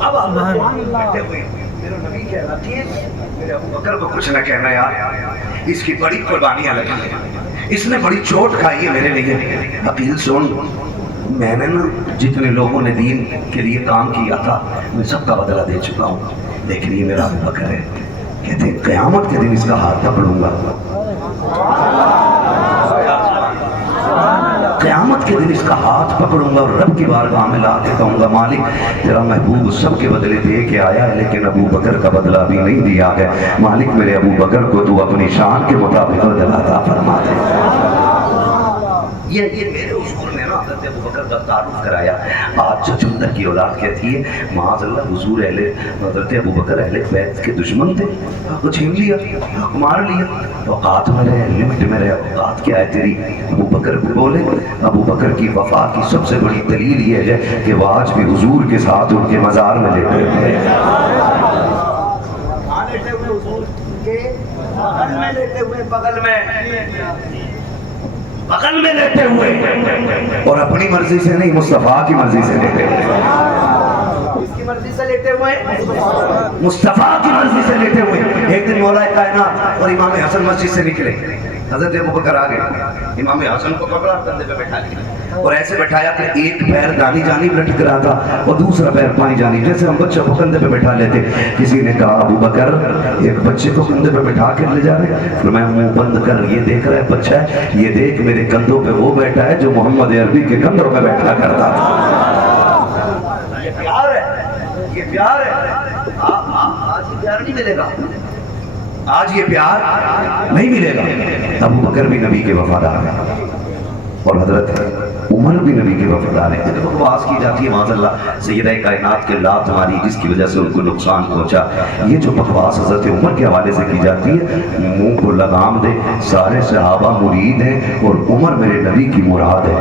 اب بیٹھے ہوئے میرا نبی کہہ رہا تھی میرے ابو بکر کو کچھ نہ کہنا یار, اس کی بڑی قربانیاں لگی ہیں, اس نے بڑی چوٹ کھائی ہے میرے لیے. عقیل سن میں نے نا جتنے لوگوں نے دین کے لیے کام کیا تھا میں سب کا بدلہ دے چکا ہوں, لیکن یہ میرا ابو بکر ہے. کہتے ہیں قیامت کے دن اس کا ہاتھ پکڑوں گا, قیامت کے دن اس کا ہاتھ پکڑوں گا اور رب کی بارگاہ میں لا کے کہوں گا مالک تیرا محبوب سب کے بدلے دے کے آیا ہے لیکن ابو بکر کا بدلہ بھی نہیں دیا ہے. مالک میرے ابو بکر کو تو اپنی شان کے مطابق بدلہ عطا فرما دے. یہ میرے حضور نے نا حضرت ابو بکر کا تعارف کرایا. آج جو چندر کی اولاد کہتی ہے معاذ اللہ حضور حضرت ابو بکر اہل بیت کے دشمن تھے, حق کو چھین لیا, حق مار لیا. اوقات میں رہے, لمٹ میں رہے. اوقات کیا ہے تیری؟ ابو بکر کو بولے. ابو بکر کی وفا کی سب سے بڑی دلیل یہ ہے کہ وہ آج بھی حضور کے ساتھ ان کے مزار میں لیٹے ہوئے ہیں. حضور کے بغل میں لیٹے ہوئے, بغل میں لیٹے ہوئے اور اپنی مرضی سے نہیں مصطفیٰ کی مرضی سے لیٹے ہوئے. اس کی مرضی سے لیٹے ہوئے, مصطفیٰ کی مرضی سے لیٹے ہوئے. ایک دن مولا کائنات اور امام حسن مسجد سے نکلے. حضرت ابو بکر آ گئے, امام حسن کو پکڑا کندھے پہ بٹھا لیا اور ایسے بٹھایا کہ ایک پیر دانی جانب لٹک رہا تھا اور دوسرا پیر بائیں جانب, جیسے ہم بچے کو کندھے پہ بٹھا لیتے. کسی نے کہا ابو بکر ایک بچے کو کندھے پہ بٹھا کے لے جا رہے ہیں. میں منہ بند کر, یہ دیکھ رہا ہے بچہ ہے, یہ دیکھ میرے کندھوں پہ وہ بیٹھا ہے جو محمد عربی کے کندھوں پہ بیٹھا کرتا تھا. یہ پیار ہے, یہ پیار ہے. آج یہ پیار نہیں ملے گا, آج یہ پیار نہیں ملے گا. ابو بکر بھی نبی کے وفادار ہیں اور حضرت عمر بھی نبی کے وفادار ہیں. جب بکواس کی جاتی ہے معاذ اللہ سیدہ کائنات کے لات ماری جس کی وجہ سے ان کو نقصان پہنچا, یہ جو بکواس حضرت عمر کے حوالے سے کی جاتی ہے منہ کو لگام دے. سارے صحابہ مرید ہیں اور عمر میرے نبی کی مراد ہے.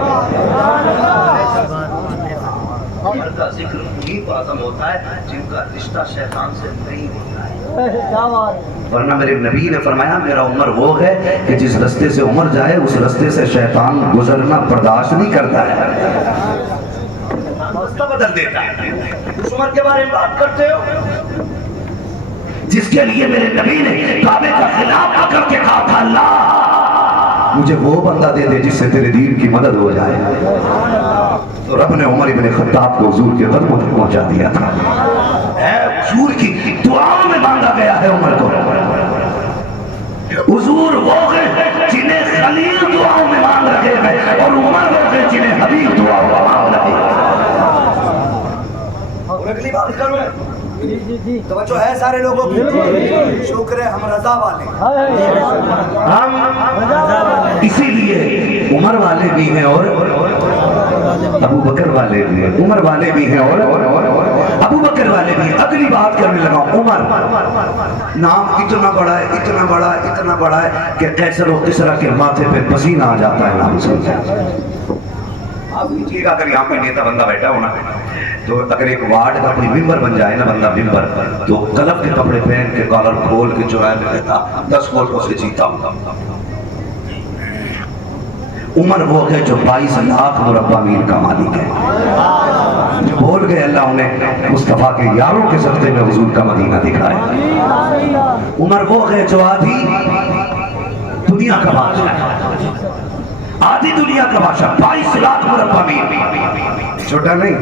عمر کا ذکر انہی کو اعظم ہوتا ہے جن کا رشتہ شیطان سے نہیں ہوتا ہے. ورنہ میرے نبی نے فرمایا میرا عمر وہ ہے کہ جس رستے سے عمر جائے اس رستے سے شیطان گزرنا برداشت نہیں کرتا ہے, راستہ بدل دیتا ہے. اس عمر کے بارے میں بات کرتے ہو جس کے لیے میرے نبی نے کعبے کا خلاف پکڑ کے کہا تھا اللہ مجھے وہ بندہ دے دے جس سے تیرے دین کی مدد ہو جائے. تو رب نے عمر ابن خطاب کو حضور کے قدموں تک پہنچا دیا تھا. حضور کی دعاؤں میں مانگا گیا ہے عمر کو. حضور وہ ہیں جنہیں خلیل دعاؤں میں مانگ رہے ہیں اور عمر وہ ہیں جنہیں حبیب دعاؤں میں مانگ رہے ہیں. اور اگلی بات کروں توجہ ہے سارے لوگوں کی, شکر ہے ہم رضا والے, ہم اسی لیے عمر والے بھی ہیں اور ابو بکر والے بھی ہیں, عمر والے بھی ہیں اور ابو بکر والے بھی. اگلی بات کرنے لگا عمر. نام اتنا بڑا ہے اتنا بڑا ہے اتنا بڑا ہے کہ قیصر و کسریٰ کے ماتھے پہ پسینہ آ جاتا ہے نام سن کے. آپ دیکھیے گا اگر یہاں پہ نیتا بندہ بیٹھا ہونا تو اگر ایک وارڈ کا کوئی ممبر بن جائے نا بندہ ممبر, تو کلب کے کپڑے پہن کے کالر کھول کے چوراہے میں کہتا 10 ووٹ سے جیتا ہوں. عمر وہ ہے جو 22 لاکھ مربع میل کا مالک ہے, جو بول گئے اللہ انہیں مصطفیٰ کے یاروں کے صدقے میں حضور کا مدینہ دکھائے. عمر وہ ہے جو آدھی دنیا کا بادشاہ ہے, آدھی دنیا کا بادشاہ, 22 لاکھ مربع میل, چھوٹا نہیں,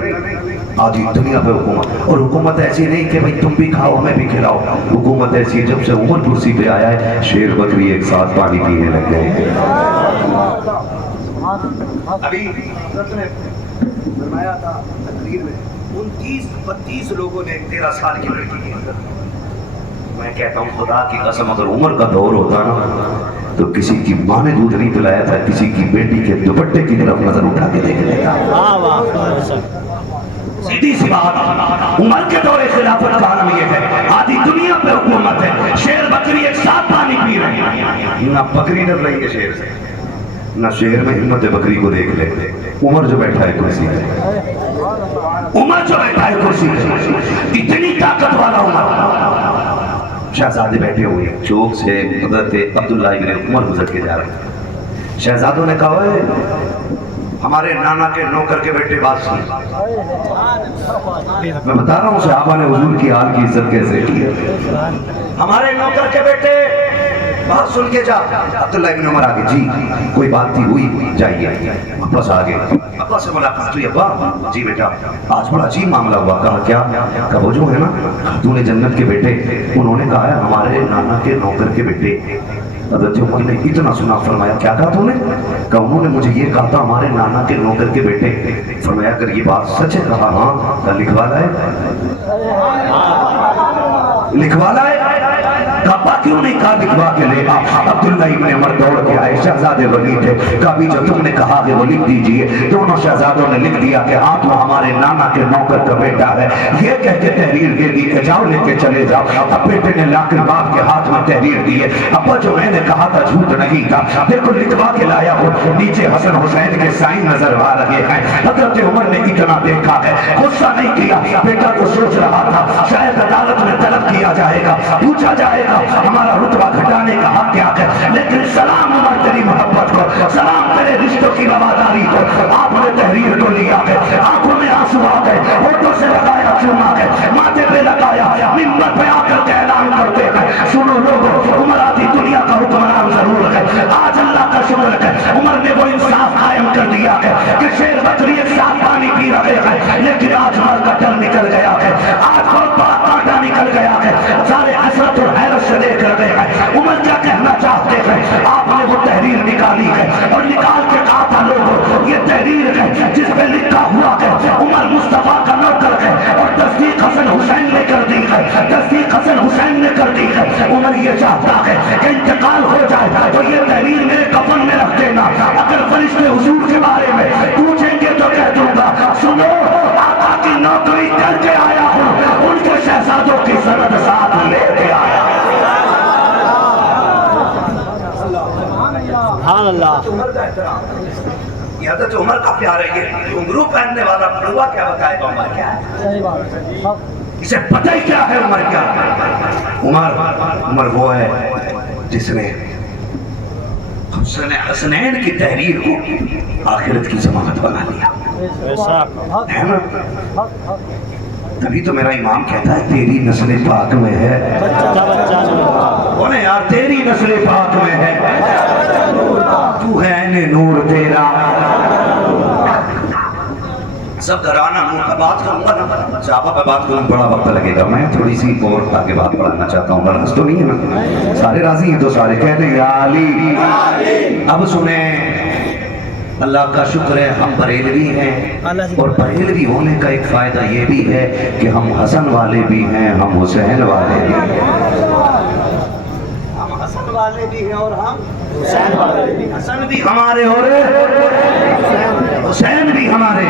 آدھی دنیا پہ حکومت. اور حکومت ایسی نہیں کہ بھئی تم بھی کھاؤ ہمیں بھی کھلاؤ, حکومت ایسی ہے جب سے عمر کرسی پہ آیا ہے شیر بکری ایک ساتھ پانی پینے لگ گئے. ابھی حضرت نے فرمایا تھا تقریر میں 29-32 لوگوں نے 13 سال کی لڑکی کی. میں کہتا ہوں خدا کی قسم اگر عمر کا دور ہوتا نا تو کسی کی ماں نے دودھ نہیں پلایا تھا کسی کی بیٹی کے دوپٹے کی طرف نظر اٹھا کے دیکھ لیتا. سیدھی سی بات, عمر کے دور خلافت کا عالم یہ ہے آدھی دنیا پہ حکومت ہے, شیر بکری ایک ساتھ پانی پی رہے ہیں. نہ بکری ڈر رہی ہے شیر سے, نہ شیر میں ہمت بکری کو دیکھ لے. عمر جو بیٹھا ہے کرسی پہ, عمر جو بیٹھا ہے کرسی پہ, اتنی طاقت والا عمر. شہزادے بیٹھے ہوئے ہیں, چوک سے حضرت عبداللہ ابن عمر گزر کے جا رہے ہیں. شہزادوں نے کہا ہے ہمارے نانا کے نوکر کے بیٹے بات سن. میں بتا رہا ہوں صحابہ نے حضور کی حال کی عزت کیسے کی ہے. ہمارے نوکر کے بیٹے بات سن کے جا. عبداللہ ابن عمر آگے, جی کوئی بات تھی ہوئی جائیے. ابا سے آگے, ابا سے ملاقات ہوئی. ابا جی بیٹا آج بڑا عجیب معاملہ ہوا. کہا کیا؟ کہا وہ جو ہے نا خاتون جنت کے بیٹے, انہوں نے کہا ہے ہمارے نانا کے نوکر کے بیٹے. حضرت عمر نے اتنا سنا, فرمایا کیا کہا تو نے؟ کہا انہوں نے مجھے یہ کہا تھا ہمارے نانا کے نوکر کے بیٹے. فرمایا اگر یہ بات سچ ہے؟ کہا ہاں. لکھوا لائے لکھوا لائے. کعبہ کیوں نہیں کہا لکھوا کے لے آ. عبداللہ ابن عمر دوڑ کے آئے, شہزادے ولید تھے. کبھی جو تم نے کہا کہ وہ لکھ دیجئے. دونوں شہزادوں نے لکھ دیا کہ ہاں تو ہمارے نانا کے نوکر کا بیٹا ہے. یہ کہہ کے تحریر دے دی کہ جاؤ لے کے چلے جاؤ. اب بیٹے نے لا کر باپ کے ہاتھ میں تحریر دی ہے. ابا جو میں نے کہا تھا جھوٹ نہیں تھا, دیکھو لکھوا کے لایا ہو. نیچے حسن حسین کے سائن نظر آ رہے ہیں. حضرت عمر نے اتنا دیکھا ہے, غصہ نہیں کیا. بیٹا کو سوچ رہا تھا شاید عدالت میں طلب کیا جائے گا, پوچھا جائے گا ہمارا رتبہ گھٹانے کا حق کیا ہے. لیکن سلام عمر تیری محبت کو, سلام تیرے رشتوں کی وفاداری کو. آپ نے تحریر کو لیا ہے, آنکھوں میں آنسو آ گئے, ہونٹوں سے لگایا چوما ہے, ماتھے پہ لگایا, منبر پہ آ کر کے اعلان کرتے ہیں سنو لوگوں عمر آدھی دنیا کا حکمران ضرور ہے. آج اللہ کا شکر ہے عمر نے وہ انصاف قائم کر دیا ہے کہ شیر بکری ایک ساتھ پانی پی رہے ہیں. لیکن آج عمر کا ڈر نکل گیا ہے, آج بہت بڑا کانٹا نکل گیا ہے. سارے حسرت اور حیرت سے دیکھ رہے ہیں عمر کیا کہنا چاہتے ہیں. آپ نے وہ تحریر نکالی ہے اور نکال کے کہا تھا لوگوں یہ تحریر ہے جس پہ لکھا ہوا ہے عمر مصطفیٰ کا نوکر ہے, اور تصدیق حسن حسین نے کر دی ہے, تصدیق حسن حسین نے کر دی ہے. عمر یہ چاہتا ہے کہ انتقال ہو جائے تو یہ تحریر میرے کفن میں رکھ دینا. اگر فرشتے حضور کے بارے میں پوچھیں گے تو کہہ دوں گا سنو آقا کی نوکری کر کے آیا ہوں, ان کے شہزادوں کی سند ساتھ لے کے آیا. سبحان اللہ. عمر کا احترام, یہ حضرت عمر کا پیار ہے. یہ گھنگرو پہننے والا بڑوا کیا بتائے گا عمر کیا ہے, اسے پتہ ہی کیا ہے عمر کیا ہے. عمر وہ ہے جس نے حسنین کی تحریر کو آخرت کی ضمانت بنا لیا ہے نا. تبھی تو میرا امام کہتا ہے تیری نسل پاک میں ہے, بولے یار تیری نسل پاک میں ہے, تو ہے نور تیرا. سب گھرانہ نور کا بات کروں گا نا, صحابہ پہ بات کروں بڑا وقت لگے گا. میں تھوڑی سی اور آگے بات پڑھانا چاہتا ہوں. راز تو نہیں ہے نا, سارے راضی ہیں تو سارے کہتے ہیں یا علی. اب سنیں, اللہ کا شکر ہے ہم بریلوی ہیں, اور بریلوی ہونے کا ایک فائدہ یہ بھی ہے کہ ہم حسن والے بھی ہیں, ہم حسین والے بھی ہیں. ہم حسن والے بھی ہیں اور ہم حسین والے بھی. حسن بھی ہمارے اور حسین بھی ہمارے.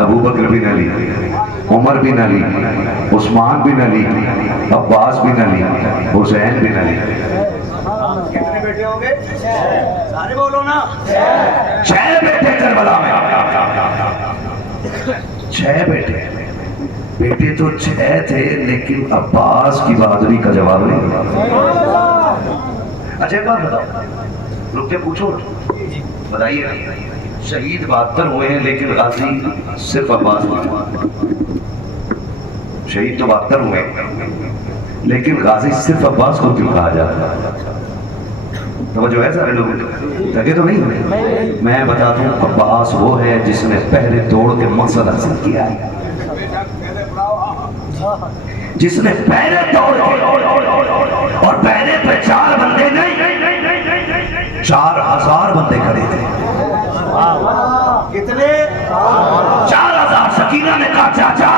ابو بکر بن علی، عمر بن علی، عثمان بن علی، عباس بن علی، حسین بن علی۔ کتنے بیٹے ہوں گے؟ سارے بولو نا۔ 6 بیٹے کربلا میں، 6 بیٹے۔ بیٹے تو 6 تھے لیکن عباس کی بہادری کا جواب نہیں۔ اچھا ایک بات بتاؤ، رک کے پوچھو بتائیے، شہید 72 ہوئے ہیں لیکن غازی صرف عباس ہوئے۔ شہید تو 72 ہوئے لیکن غازی صرف عباس کو کیوں کہا جاتا ہے؟ توجہ ہے سارے لوگوں کو؟ لگے تو نہیں ہوئے؟ میں بتا دوں، عباس وہ ہے جس نے پہلے توڑ کے مقصد حاصل کیا ہے، جس نے پہلے توڑ کے، اور پہلے پہ 4 بندے نہیں 4000 بندے کھڑے تھے۔ کتنے؟ 4000۔ سکینہ نے کہا چاچا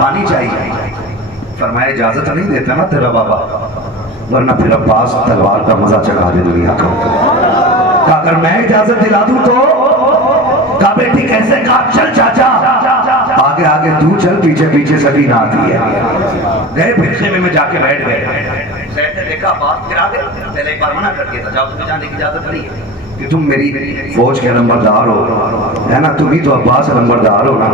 پانی چاہیے، فرمایا اجازت نہیں دیتا نا تیرا بابا، ورنہ پھر عباس تلوار کا مزہ چکھا دے دنیا کو۔ کہا اگر میں اجازت دلا دوں تو؟ کہا بیٹی کیسے؟ کہا چل چاچا، آگے آگے تو چل، پیچھے پیچھے سکینہ آتی ہے۔ گئے پھر خیمے میں جا کے بیٹھ گئے۔ سید نے دیکھا عباس گرا دے، پہلے ایک بار منع کر دیا تھا، جاؤ تمہیں جانے کی اجازت نہیں ہے کہ تم میری فوج کے نمبردار ہو، ہے نا؟ تم ہی تو عباس نمبردار ہو نا،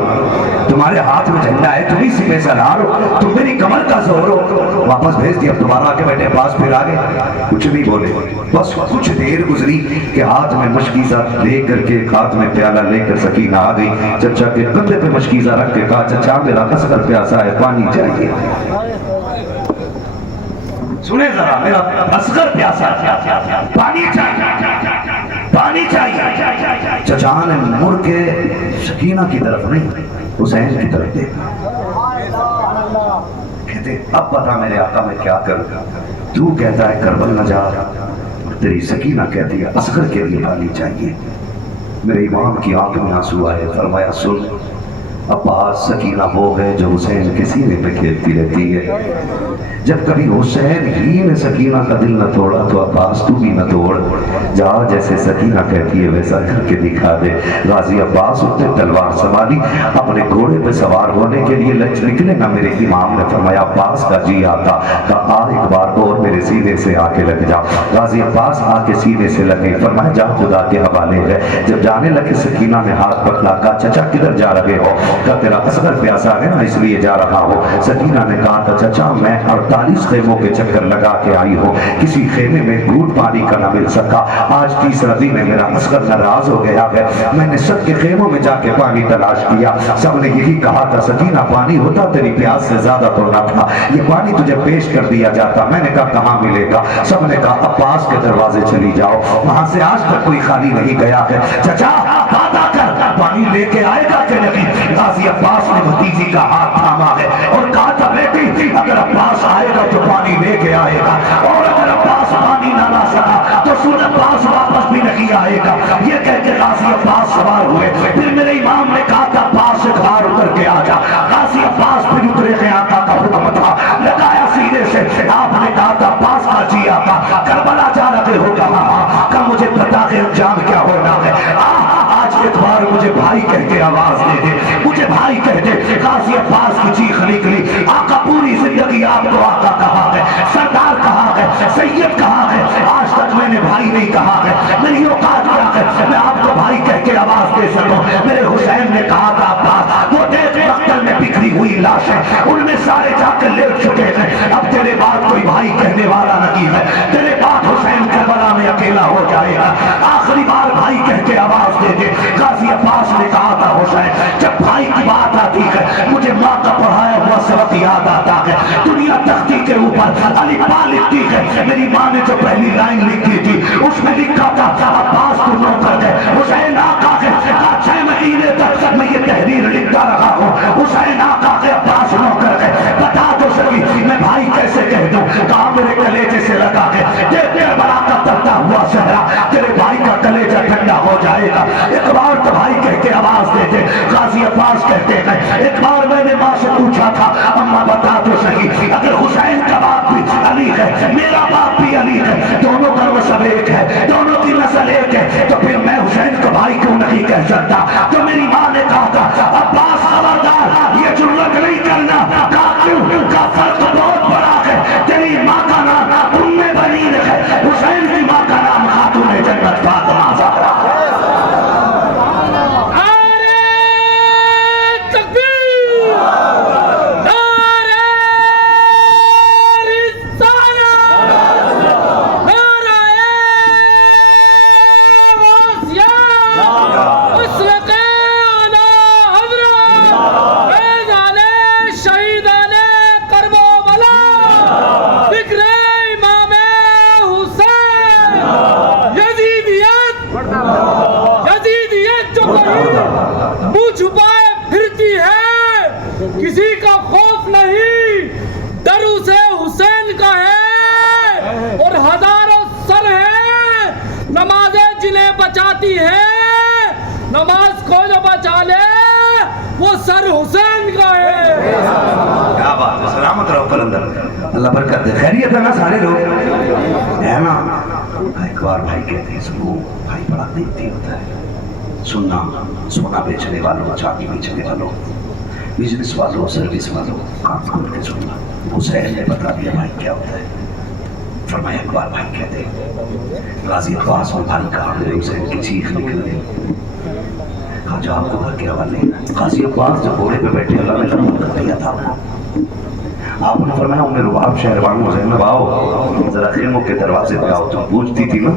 تمہارے ہاتھ میں جھنڈا ہے، تم ہی سپہ سالار ہو، تم میری کمر کا زور ہو۔ واپس بھیج دیا، اب دوبارہ آ کے بیٹھے، عباس پھر آگے کچھ نہیں بولے۔ بس کچھ دیر گزری کہ ہاتھ میں مشکیزہ لے کر کے، ہاتھ میں پیالہ لے کر سکینہ آ گئی، چچا کے کندھے پہ مشکیزہ رکھ کے کہا چچا میرا اصغر پیاسا ہے، پانی چاہیے۔ سنیں ذرا، میرا اصغر پیاسا ہے، پانی چاہیے، پانی چاہیے۔ چچا نے مڑ کے سکینہ کی طرف نہیں، حسین کی طرف دیکھا، کہتے اب بتا میرے آقا میں کیا کروں؟ تو کہتا ہے کربل نہ جا، اور تیری سکینہ کہتی ہے اصغر کے لیے پانی چاہیے۔ میرے امام کی آنکھ میں آنسو آئے، فرمایا سن، عباس سکینہ وہ ہے جو حسین کے سینے پہ کھیلتی رہتی ہے۔ جب کبھی حسین ہی نے سکینہ کا دل نہ توڑا تو عباس تو بھی نہ توڑ، جا جیسے سکینہ کہتی ہے ویسا کر کے دکھا دے۔ غازی عباس اٹھے، تلوار سنبھالی، اپنے گھوڑے پہ سوار ہونے کے لیے نکلے نا، میرے امام نے فرمایا عباس کا جی آتا، کہا آ ایک بار اور میرے سینے سے آ کے لگ جا۔ غازی عباس آ کے سینے سے لگے، فرمایا جا خدا کے حوالے ہے۔ جب جانے لگے سکینہ نے ہاتھ پکڑا، کہا چچا کدھر جا رہے ہو؟ کہا تیرا اصغر پیاسا ہے نا اس لیے جا رہا ہو۔ سکینہ نے کہا تھا چچا میں 48 خیموں کے چکر لگا کے آئی ہوں، کسی خیمے میں گھوٹ پانی کا نہ مل سکا، آج 30 دن میں میرا اصغر ناراض ہو گیا ہے، میں نے سب کے خیموں میں جا کے پانی تلاش کیا، سب نے یہی کہا تھا سکینہ پانی ہوتا تیری پیاس سے زیادہ تو نہ تھا، یہ پانی تجھے پیش کر دیا جاتا۔ میں نے کہا کہاں ملے گا؟ سب نے کہا عباس کے دروازے چلی جاؤ، وہاں سے آج تک کوئی خالی نہیں گیا ہے، چچا وعدہ کر پانی لے کے آئے گا کہ نہیں؟ غازی عباس نے بھتیجی کا ہاتھ تھاما ہے اور کہا تھا بیٹی اگر عباس آئے گا تو پانی لے کے آئے گا، اور اگر عباس پانی نہ لا سکا تو سن عباس واپس بھی نہیں آئے گا۔ یہ کہہ کے غازی عباس سوار ہوئے، پھر میرے امام نے کہا تھا عباس سے گھار اتر کے آ جا، غازی عباس پھر اترے کہ آقا کا حکم تھا، لگایا سینے سے، آپ نے کہا تھا عباس کا جی آقا کربلا جا رہے ہو؟ کہا کہ مجھے پتا ہے انجام کیا ہونا ہے، آج اتوار مجھے بھائی کہہ کے آواز دے دے، مجھے بھائی کہہ دے۔ غازی عباس کی چیخ نکلی، آقا پوری زندگی آپ کو آقا کہا ہے، سردار کہا ہے، سید کہا ہے، آج تک میں نے بھائی نہیں کہا ہے، میری اوقات کیا ہے میں آپ کو بھائی کہہ کے آواز دے سکوں؟ میرے حسین نے کہا تھا عباس وہ دیکھ مقتل میں بکھری ہوئی لاشیں، ان میں سارے جا کر لیٹ چکے ہیں، اب تیرے بعد کوئی بھائی کہنے والا نہیں ہے، تیرے بعد حسین کربلا میں اکیلا ہو جائے گا، آخری بار بھائی کہہ کے آواز دے دے۔ غازی عباس نے کہا تھا حسین جب بھائی کی بات آتی ہے مجھے ماں کا پڑھایا ہوا سبق یاد آتا ہے، دنیا تختی کے اوپر علی پا لکھتی ہے، میری ماں نے جو پہلی لائن لکھی تھی اس میں لکھا تھا عباس تو نوکر ہے، حسین آقا ہے، 6 مہینے تک میں یہ تحریر لکھتا رہا ہوں، حسین آقا ہے عباس نوکر ہے، بتا تو سکی میں بھائی کیسے کہہ دوں؟ کہا میرے کلیجے سے لگا کے دیکھ کربلا کا تلتا ہوا صحرا، تیرے بھائی کا کلیجہ ٹھنڈا ہو جائے گا، ایک بار تو بھائی کہہ کے آواز دیتے۔ غازی عباس کہتے ہیں ایک بار میں نے ماں سے پوچھا تھا اماں بتا تو صحیح اگر حسین کا باپ بھی علی ہے میرا باپ بھی علی ہے، دونوں کا نسب ایک ہے، دونوں کی نسل ایک ہے، تو پھر میں حسین کو بھائی کیوں نہیں کہہ سکتا؟ تو میری ماں نے کہا تھا عباس خبردار، یہ جرت نہیں کرنا، قاتل کا فرق بہت بڑا ہے، تیری ماں کا نام ام بنین ہے، حسین کی ماں کا نام خاتون جنت فاطمہ زہرا ہے۔ منہ چھپائے پھرتی ہے، کسی کا خوف نہیں، ڈر اسے حسین کا ہے، اور ہزاروں سر ہیں نمازیں جنہیں بچاتی ہیں، نماز کو جو بچا لے وہ سر حسین کا ہے۔ کیا بات ہے، سلامت رہو قلندر، اللہ برکت دے، خیریت ہے نا سارے لوگ ہے نا؟ ایک بار بھائی کہتے ہیں سنو، بھائی بڑا دیکھتی ہوتا ہے، سننا، سونا بیچنے والوں، چاندی بیچنے والوں، بزنس والوں، سروس والوں، کام کھول کے سننا۔ حسین نے بتا دیا بھائی کیا ہوتا ہے۔ فرمایا ایک بار بھائی کہتے ہیں غازی عباس اور بھائی کہاں میرے حسین کی چیخ نکل رہی، کہا جا آپ کو گھر کے حوالے۔ غازی عباس جب گھوڑے پہ بیٹھے اللہ نے قبول کر دیا تھا، آپ نے فرمایا ام رباب شہروان زینب آؤ ذرا خیموں کے دروازے پہ آؤ، تم پوچھتی تھی نا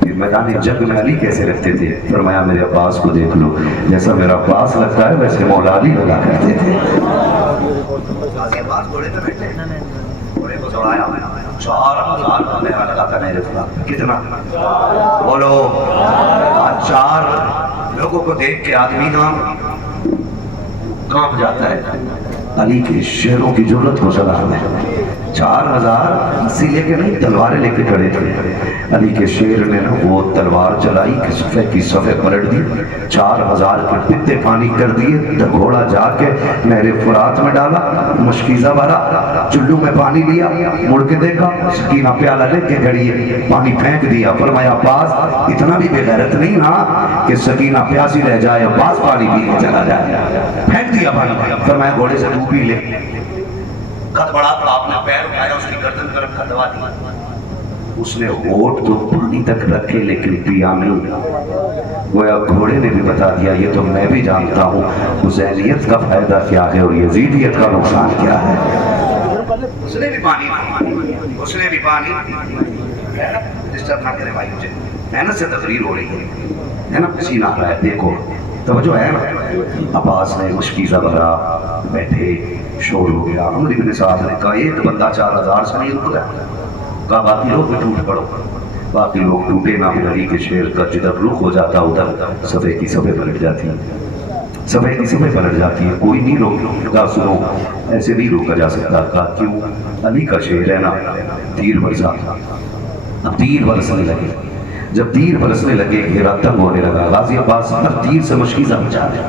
کہ میدان جنگ میں علی کیسے رکھتے تھے؟ فرمایا میرے عباس کو دیکھ لو، جیسا میرا عباس لگتا ہے ویسے مولا علی لگا کرتے تھے۔ غازی عباس گھوڑے پہ بیٹھے، گھوڑے کو دوڑایا، 4000 کا میرا لگا تھا میرے خدا، کتنا بولو؟ 4 لوگوں کو دیکھ کے آدمی نا کانپ جاتا ہے۔ علی کے شیروں کی جرت کو سلام ہے، 4000 ہنسی لے کے نہیں تلواریں لے کے کھڑے تھے۔ علی کے شیر نے نا وہ تلوار چلائی کہ صفحے کی صفحے پلٹ دی، 4000 کے پتے پانی کر دیے، گھوڑا جا کے نہر فرات میں ڈالا، مشکیزہ بھرا، چلو میں پانی لیا، مڑ کے دیکھا سکینہ پیالہ لے کے کھڑی ہے، پانی پھینک دیا۔ فرمایا عباس اتنا بھی بے غیرت نہیں نا کہ سکینہ پیاسی رہ جائے، عباس پانی پی کے چلا جائے، پھینک دیا پانی۔ فرمایا گھوڑے سے تو پی لے۔ قد بڑا تھا، آپ نے پیر اٹھایا، اس کی گردن پر رکھا، دبا دی، اس نے ہونٹ تو پانی تک رکھے لیکن پیا نہیں۔ گویا گھوڑے نے بھی بتا دیا یہ تو میں بھی جانتا ہوں حسینیت کا فائدہ کیا ہے اور یزیدیت کا نقصان کیا ہے۔ اس نے بھی پانی، اس نے بھی پانی، ڈسٹرب نہ کرے بھائی مجھے، محنت سے تقریر ہو رہی ہے نا، پسینہ آ رہا ہے، دیکھو توجہ ہے نا۔ عباس نے مشکیزہ بھرا، بیٹھے، شور ہو گیا۔ عمر بن سعد نے کہا ایک بندہ 4000 سے نہیں رک رہا، کہا باقی لوگ بھی ٹوٹ پڑو، باقی لوگ ٹوٹے نہ، علی کے شیر کا جدھر رخ ہو جاتا ادھر صفحے کی صفحے پلٹ جاتی ہے، صفحے کی صفحے پلٹ جاتی ہے، کوئی نہیں روک کہا سنو ایسے نہیں روکا جا سکتا۔ کہا کیوں؟ علی کا شیر ہے نا، تیر برسا، اب تیر برسنے لگے، جب تیر برسنے لگے گھیرا تنگ ہونے لگا، غازی عباس ہر تیر سے مشکیزہ بچا لیا،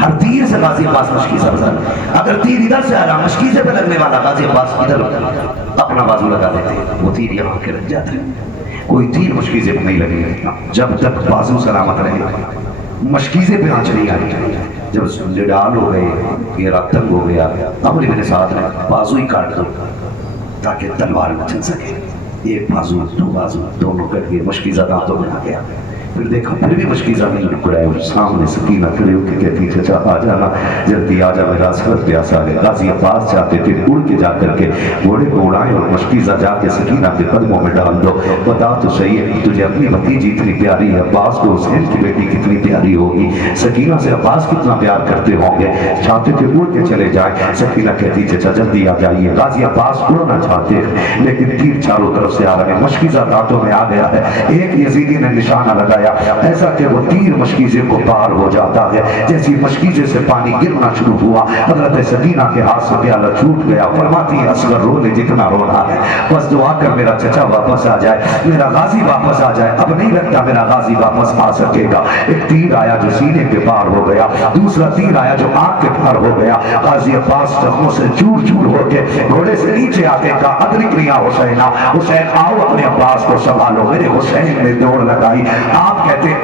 ہر تیر سے غازی عباس مشکیزہ بچا لیا۔ اگر تیر ادھر سے آ رہا مشکیزے پہ لگنے والا، غازی عباس ادھر اپنا بازو لگا دیتے، وہ تیر یہاں کے لگ جاتے، کوئی تیر مشکیزے پہ نہیں لگے گا جب تک بازو سلامت رہے گا، مشکیزے پہ آنچ نہیں آئی۔ جب لڑال ہو گئے، گھیرا تنگ ہو گیا، عمر بن سعد نے بازو ہی کاٹ دو تاکہ تلوار نہ چل سکے، ایک بازو دو بازو دونوں کٹ گئے، مشکیزہ دانتوں میں آ گیا۔ پھر دیکھا پھر بھی مشکیزہ نہیں رک رہا ہے، سامنے سکینہ کھڑے ہو کے کہتی چچا آ جانا، جلدی آ جا، میرا سر پیاسا ہے۔ غازی عباس چاہتے تھے اڑ کے جا کر کے گھوڑے کو اڑائیں اور مشکیزہ جا کے سکینہ کے قدموں میں ڈال دو، بتا تو صحیح ہے تجھے اپنی بھتیجی اتنی پیاری ہے، عباس کو حسین کی بیٹی کتنی پیاری ہوگی، سکینہ سے عباس کتنا پیار کرتے ہوں گے، چاہتے تھے اڑ کے چلے جائیں۔ سکینہ کہتی چچا جلدی آ جائیے۔ غازی عباس اڑنا چاہتے لیکن تیر چاروں طرف سے آ رہے ہیں، مشکیزہ دانتوں میں آ گیا ہے۔ ایک یزیدی نے نشانہ لگایا ایسا کہ وہ تیر مشکیزے کو پار ہو جاتا ہے، جیسی مشکیزے سے پانی گرنا شروع ہوا، حضرت سکینہ کے ہاتھ سے پیالہ چھوٹ گیا۔ فرماتی ہے اصغر رو لے جتنا رونا ہے، بس دعا کر میرا چچا واپس آ جائے، میرا غازی واپس آ جائے، اب نہیں لگتا میرا غازی واپس آ سکے گا۔ ایک تیر آیا جو سینے کے پار ہو گیا، دوسرا تیر آیا جو آنکھ کے پار ہو گیا۔ غازی عباس زخموں سے چور چور ہو کے گھوڑے سے نیچے آتے کہا ادرک لیا حسینہ، حسین آؤ اپنے عباس کو سنبھالو۔ میرے حسین نے دوڑ لگائی، آپ کہتے ہیں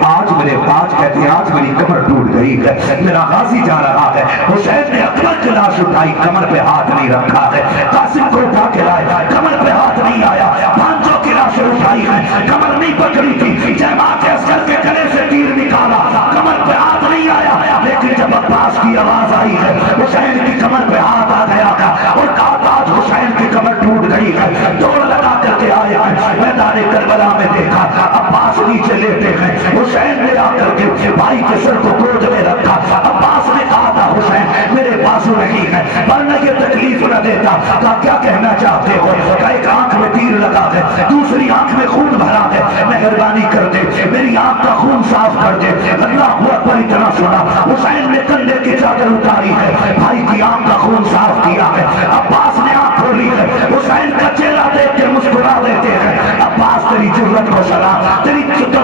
آج میری کمر ٹوٹ گئی ہے، میرا غازی جا رہا ہے۔ حسین نے اکبر کی لاش اٹھائی، کمر پہ ہاتھ نہیں رکھا ہے۔ قاسم کو اٹھا کے لائے، کمر پہ ہاتھ نہیں آیا۔ بھانجوں کی لاشیں اٹھائی ہے، کمر نہیں پکڑی تھی۔ جماعت کے عسکر کے گلے سے تیر نکالا، کمر پہ ہاتھ نہیں آیا۔ لیکن جب عباس کی آواز آئی ہے، حسین کی کمر پہ ہاتھ آ گیا تھا اور کہا آج حسین کی کمر ٹوٹ گئی ہے۔ دوڑ لگا کر کے آئے ہیں، میدان کربلا میں دیکھا عباس نیچے لیٹے ہیں۔ حسین نے آ کر کے بھائی کے سر کو گود میں رکھا۔ عباس نے کہا تھا حسین میرے بازو نہیں ہے ورنہ یہ تکلیف نہ دیتا۔ کہا کیا کہنا چاہتے ہو؟ کہ ایک آنکھ میں تیر لگا ہے، دوسری آنکھ میں خون بھرا ہے، مہربانی کر دے میری آنکھ کا خون صاف کر دے۔ اللہ اکبر اتنا سنا، حسین نے کندھے کی چادر اتاری ہے، بھائی کی آنکھ کا خون صاف کیا ہے۔ عباس نے آنکھ کھولی ہے، حسین کا چہرہ دیکھ کے مسکرا دیتے ہیں۔ عباس تیری جرت کو سلام، تیری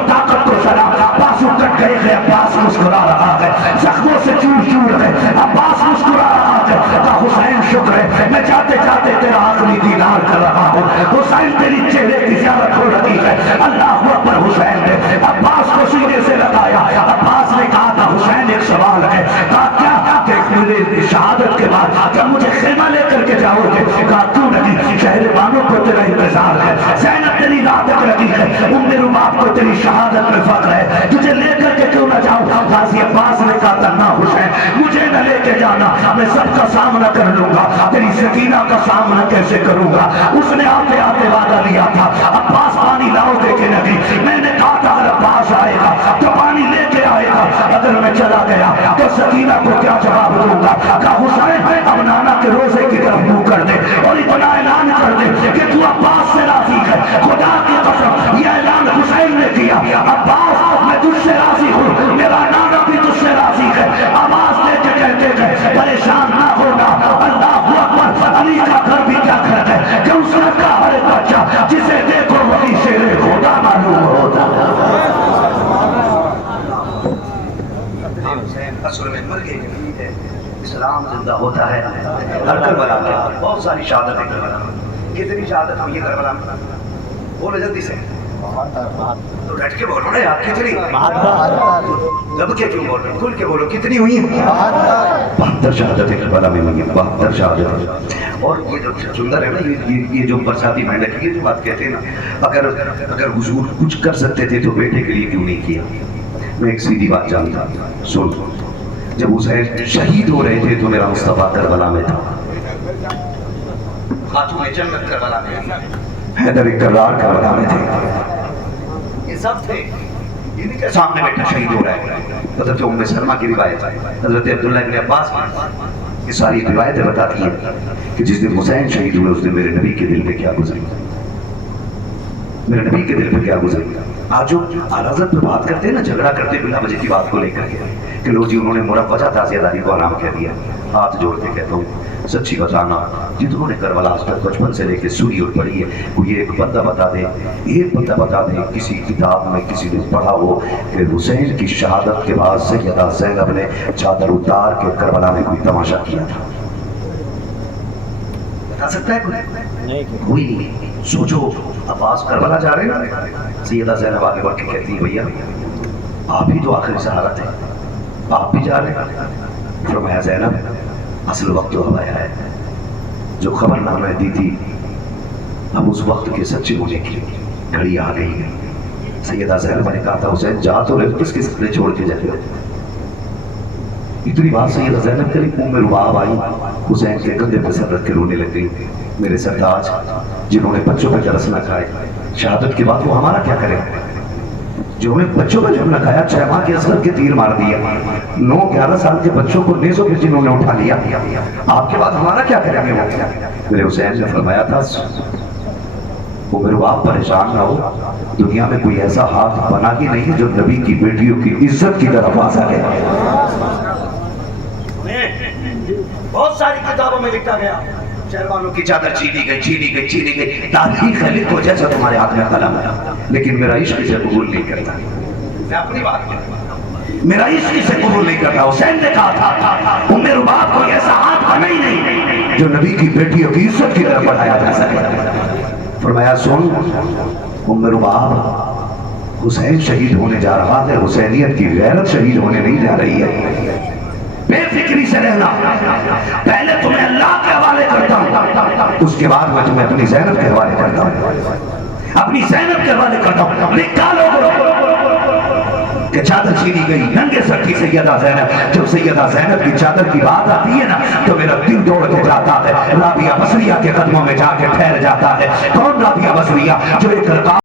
طاقت کو سلام۔ بازو کٹ گئے ہیں، عباس مسکرا رہا ہے، زخموں سے چور چور ہے، عباس مسکرا رہا ہے۔ کہا حسین شکر ہے، میں جاتے جاتے تیرا آخری دیدار کر رہا ہوں۔ حسین تیری چہرے کی زیارت ہو رہی ہے۔ اللہ اکبر۔ حسین نے عباس کو سینے سے لگایا۔ عباس نے کہا تھا حسین ایک سوال ہے۔ کہا کیا؟ کہ میرے شہادت کے بعد کیا مجھے خیمہ لے کر کے جاؤ گے؟ کہا کیوں نہیں، شہر بانو کو تیرا انتظار ہے، زینب تیری رات تک لگی ہے، ام رباب کو تیری شہادت میں فخر ہے، تجھے لے کر کے کیوں نہ جاؤں؟ غازی عباس نے کہا تھا نہ حسین مجھے نہ لے کے جانا، میں سب کا سامنا کر لوں گا، تیری سکینہ کا سامنا کیسے کروں گا؟ اس نے آتے آتے وعدہ لیا تھا عباس پانی لاؤ دے کے نہیں، میں نے کہا تھا اگر عباس آئے گا تو پانی لے کے آئے گا، اگر میں چلا گیا تو سکینہ کو کیا جواب دوں گا؟ کہا حسین اب نانا کے روزے کی طرف منہ کر دے اور اتنا اعلان کر دے کہ تو عباس سے راضی ہے۔ خدا کی قسم یہ اعلان حسین نے کیا، عباس میں تجھ سے راضی ہوں، میرا نانا بھی تجھ سے راضی ہے۔ آواز دے کے کہتے گئے پریشان نہ ہونا، اللہ اکبر۔ علی کا گھر بھی کیا گھر ہے کہ اس گھر کا ہر بچہ جسے دیکھو وہی شیر خدا معلوم ہوتا ہے۔ حسین اصل میں مر گئے ہے، اسلام زندہ ہوتا ہے۔ ہر کربلا میں بہت ساری شہادتیں کربلا میں، کتنی شہادت ہوئی ہے کربلا میں؟ بولو جلدی سے، تو ڈٹ کے بولو نا یار، کتنی؟ دب کے کیوں بول رہے؟ کھل کے بولو، کتنی ہوئی ہیں؟ 72 شہادتیں کربلا میں ہوئی ہیں، 72 شہادتیں۔ اور یہ جو سندر ہے نا، یہ جو برساتی مینڈک یہ جو بات کہتے ہیں نا، اگر حضور کچھ کر سکتے تھے تو بیٹے کے لیے کیوں نہیں کیا؟ میں ایک سیدھی بات جانتا ہوں، سن، جب حسین شہید ہو رہے تھے تو میرا مصطفیٰ کربلا میں تھا، خاتون جنت کربلا میں تھی، حیدر کرار کربلا میں تھے، یہ سب تھے۔ یہ نہیں کہ سامنے بیٹا شہید ہو رہا ہے۔ حضرت ام سلمہ کی روایت، حضرت عبداللہ ابن عباس کی، یہ ساری روایتیں بتاتی ہیں کہ جس دن حسین شہید ہوئے اس دن میرے نبی کے دل پہ کیا گزری، میرے نبی کے دل پہ کیا گزری۔ آج جو اعلیٰ حضرت پہ بات کرتے ہیں نا، جھگڑا کرتے بلا وجہ کی بات کو لے کر کے کہ لو جی انہوں نے مروجہ تعزیہ داری کو حرام کہہ دیا، ہاتھ جوڑ کے کہتا ہوں سچی بتانا جتنوں نے کربلا آج تک بچپن سے لے کے سنی اور پڑھی ہے، کوئی ایک بندہ بتا دے، ایک بندہ بتا دے کسی کتاب میں کسی نے پڑھا ہو کہ حسین کی شہادت کے بعد سیدہ زینب نے چادر اتار کے کربلا میں کوئی تماشا کیا تھا؟ بتا سکتا ہے کوئی نہیں؟ سوچو عباس کربلا جا رہے ہیں، سیدہ زینب آگے بڑھ کے کہتی ہے بھیا آپ ہی تو آخری سہارت ہے، آپ بھی جا رہے ہیں؟ فرمایا زینب اصل وقت تو اب آیا ہے، جو خبر نامہ دی تھی اب اس وقت کے سچے ہونے کی گھڑی آ گئی ہے۔ سیدہ زینب نے کہا تھا حسین جا تو رہے، کس کس نے چھوڑ کے جائے گا؟ اتنی بات سیدہ زینب کری، ام رباب آئی، حسین کے کندھے پہ سر رکھ کے رونے لگ گئی، میرے سرداج جنہوں نے بچوں پہ جرس نہ کھائے، شہادت کے بعد وہ ہمارا کیا کرے؟ جنہوں نے بچوں پہ جب نہ کھایا، 6 ماہ کے اصغر کے تیر مار دیا، 9-11 سال کے بچوں کو نیزوں پہ جنہوں نے اٹھا لیا، آپ کے بعد ہمارا کیا کریں گے؟ میرے حسین نے فرمایا تھا ام رباب پریشان نہ ہو، دنیا میں کوئی ایسا ہاتھ بنا ہی نہیں جو نبی کی بیٹیوں کی عزت کی طرف آ سکے۔ بہت ساری کتابوں میں لکھا گیا شہروانوں کی چادر چھینی گئی، چھینی گئی، چھینی گئی، تاریخ ہے لکھو جیسا تمہارے ہاتھ میں قلم ہے، لیکن میرا عشق اسے قبول نہیں کرتا۔ میں اپنی بات کرتا ہوں، میرا عشق اسے قبول نہیں کرتا۔ حسین نے کہا تھا ام رباب کو ایسا ہاتھ بنا ہی نہیں جو نبی کی بیٹیوں کی عزت کی طرف بڑھایا جا سکے۔ فرمایا سن ام رباب حسین شہید ہونے جا رہا ہے، حسینیت کی غیرت شہید ہونے نہیں جا رہی ہے۔ بے فکری سے رہنا، پہلے تمہیں اللہ کے حوالے کرتا ہوں، اس کے بعد میں تمہیں اپنی زینب کے حوالے کرتا ہوں، اپنی زینب کے حوالے کرتا ہوں۔ نکالو کہ چادر چھینی گئی، ننگے سر کی سیدہ زینب۔ جب سیدہ زینب کی چادر کی بات آتی ہے نا تو میرا دل دوڑ کے جاتا ہے، رابعہ بصریہ کے قدموں میں جا کے ٹھہر جاتا ہے۔ کون رابعہ بصریہ؟ جو ایک رکعت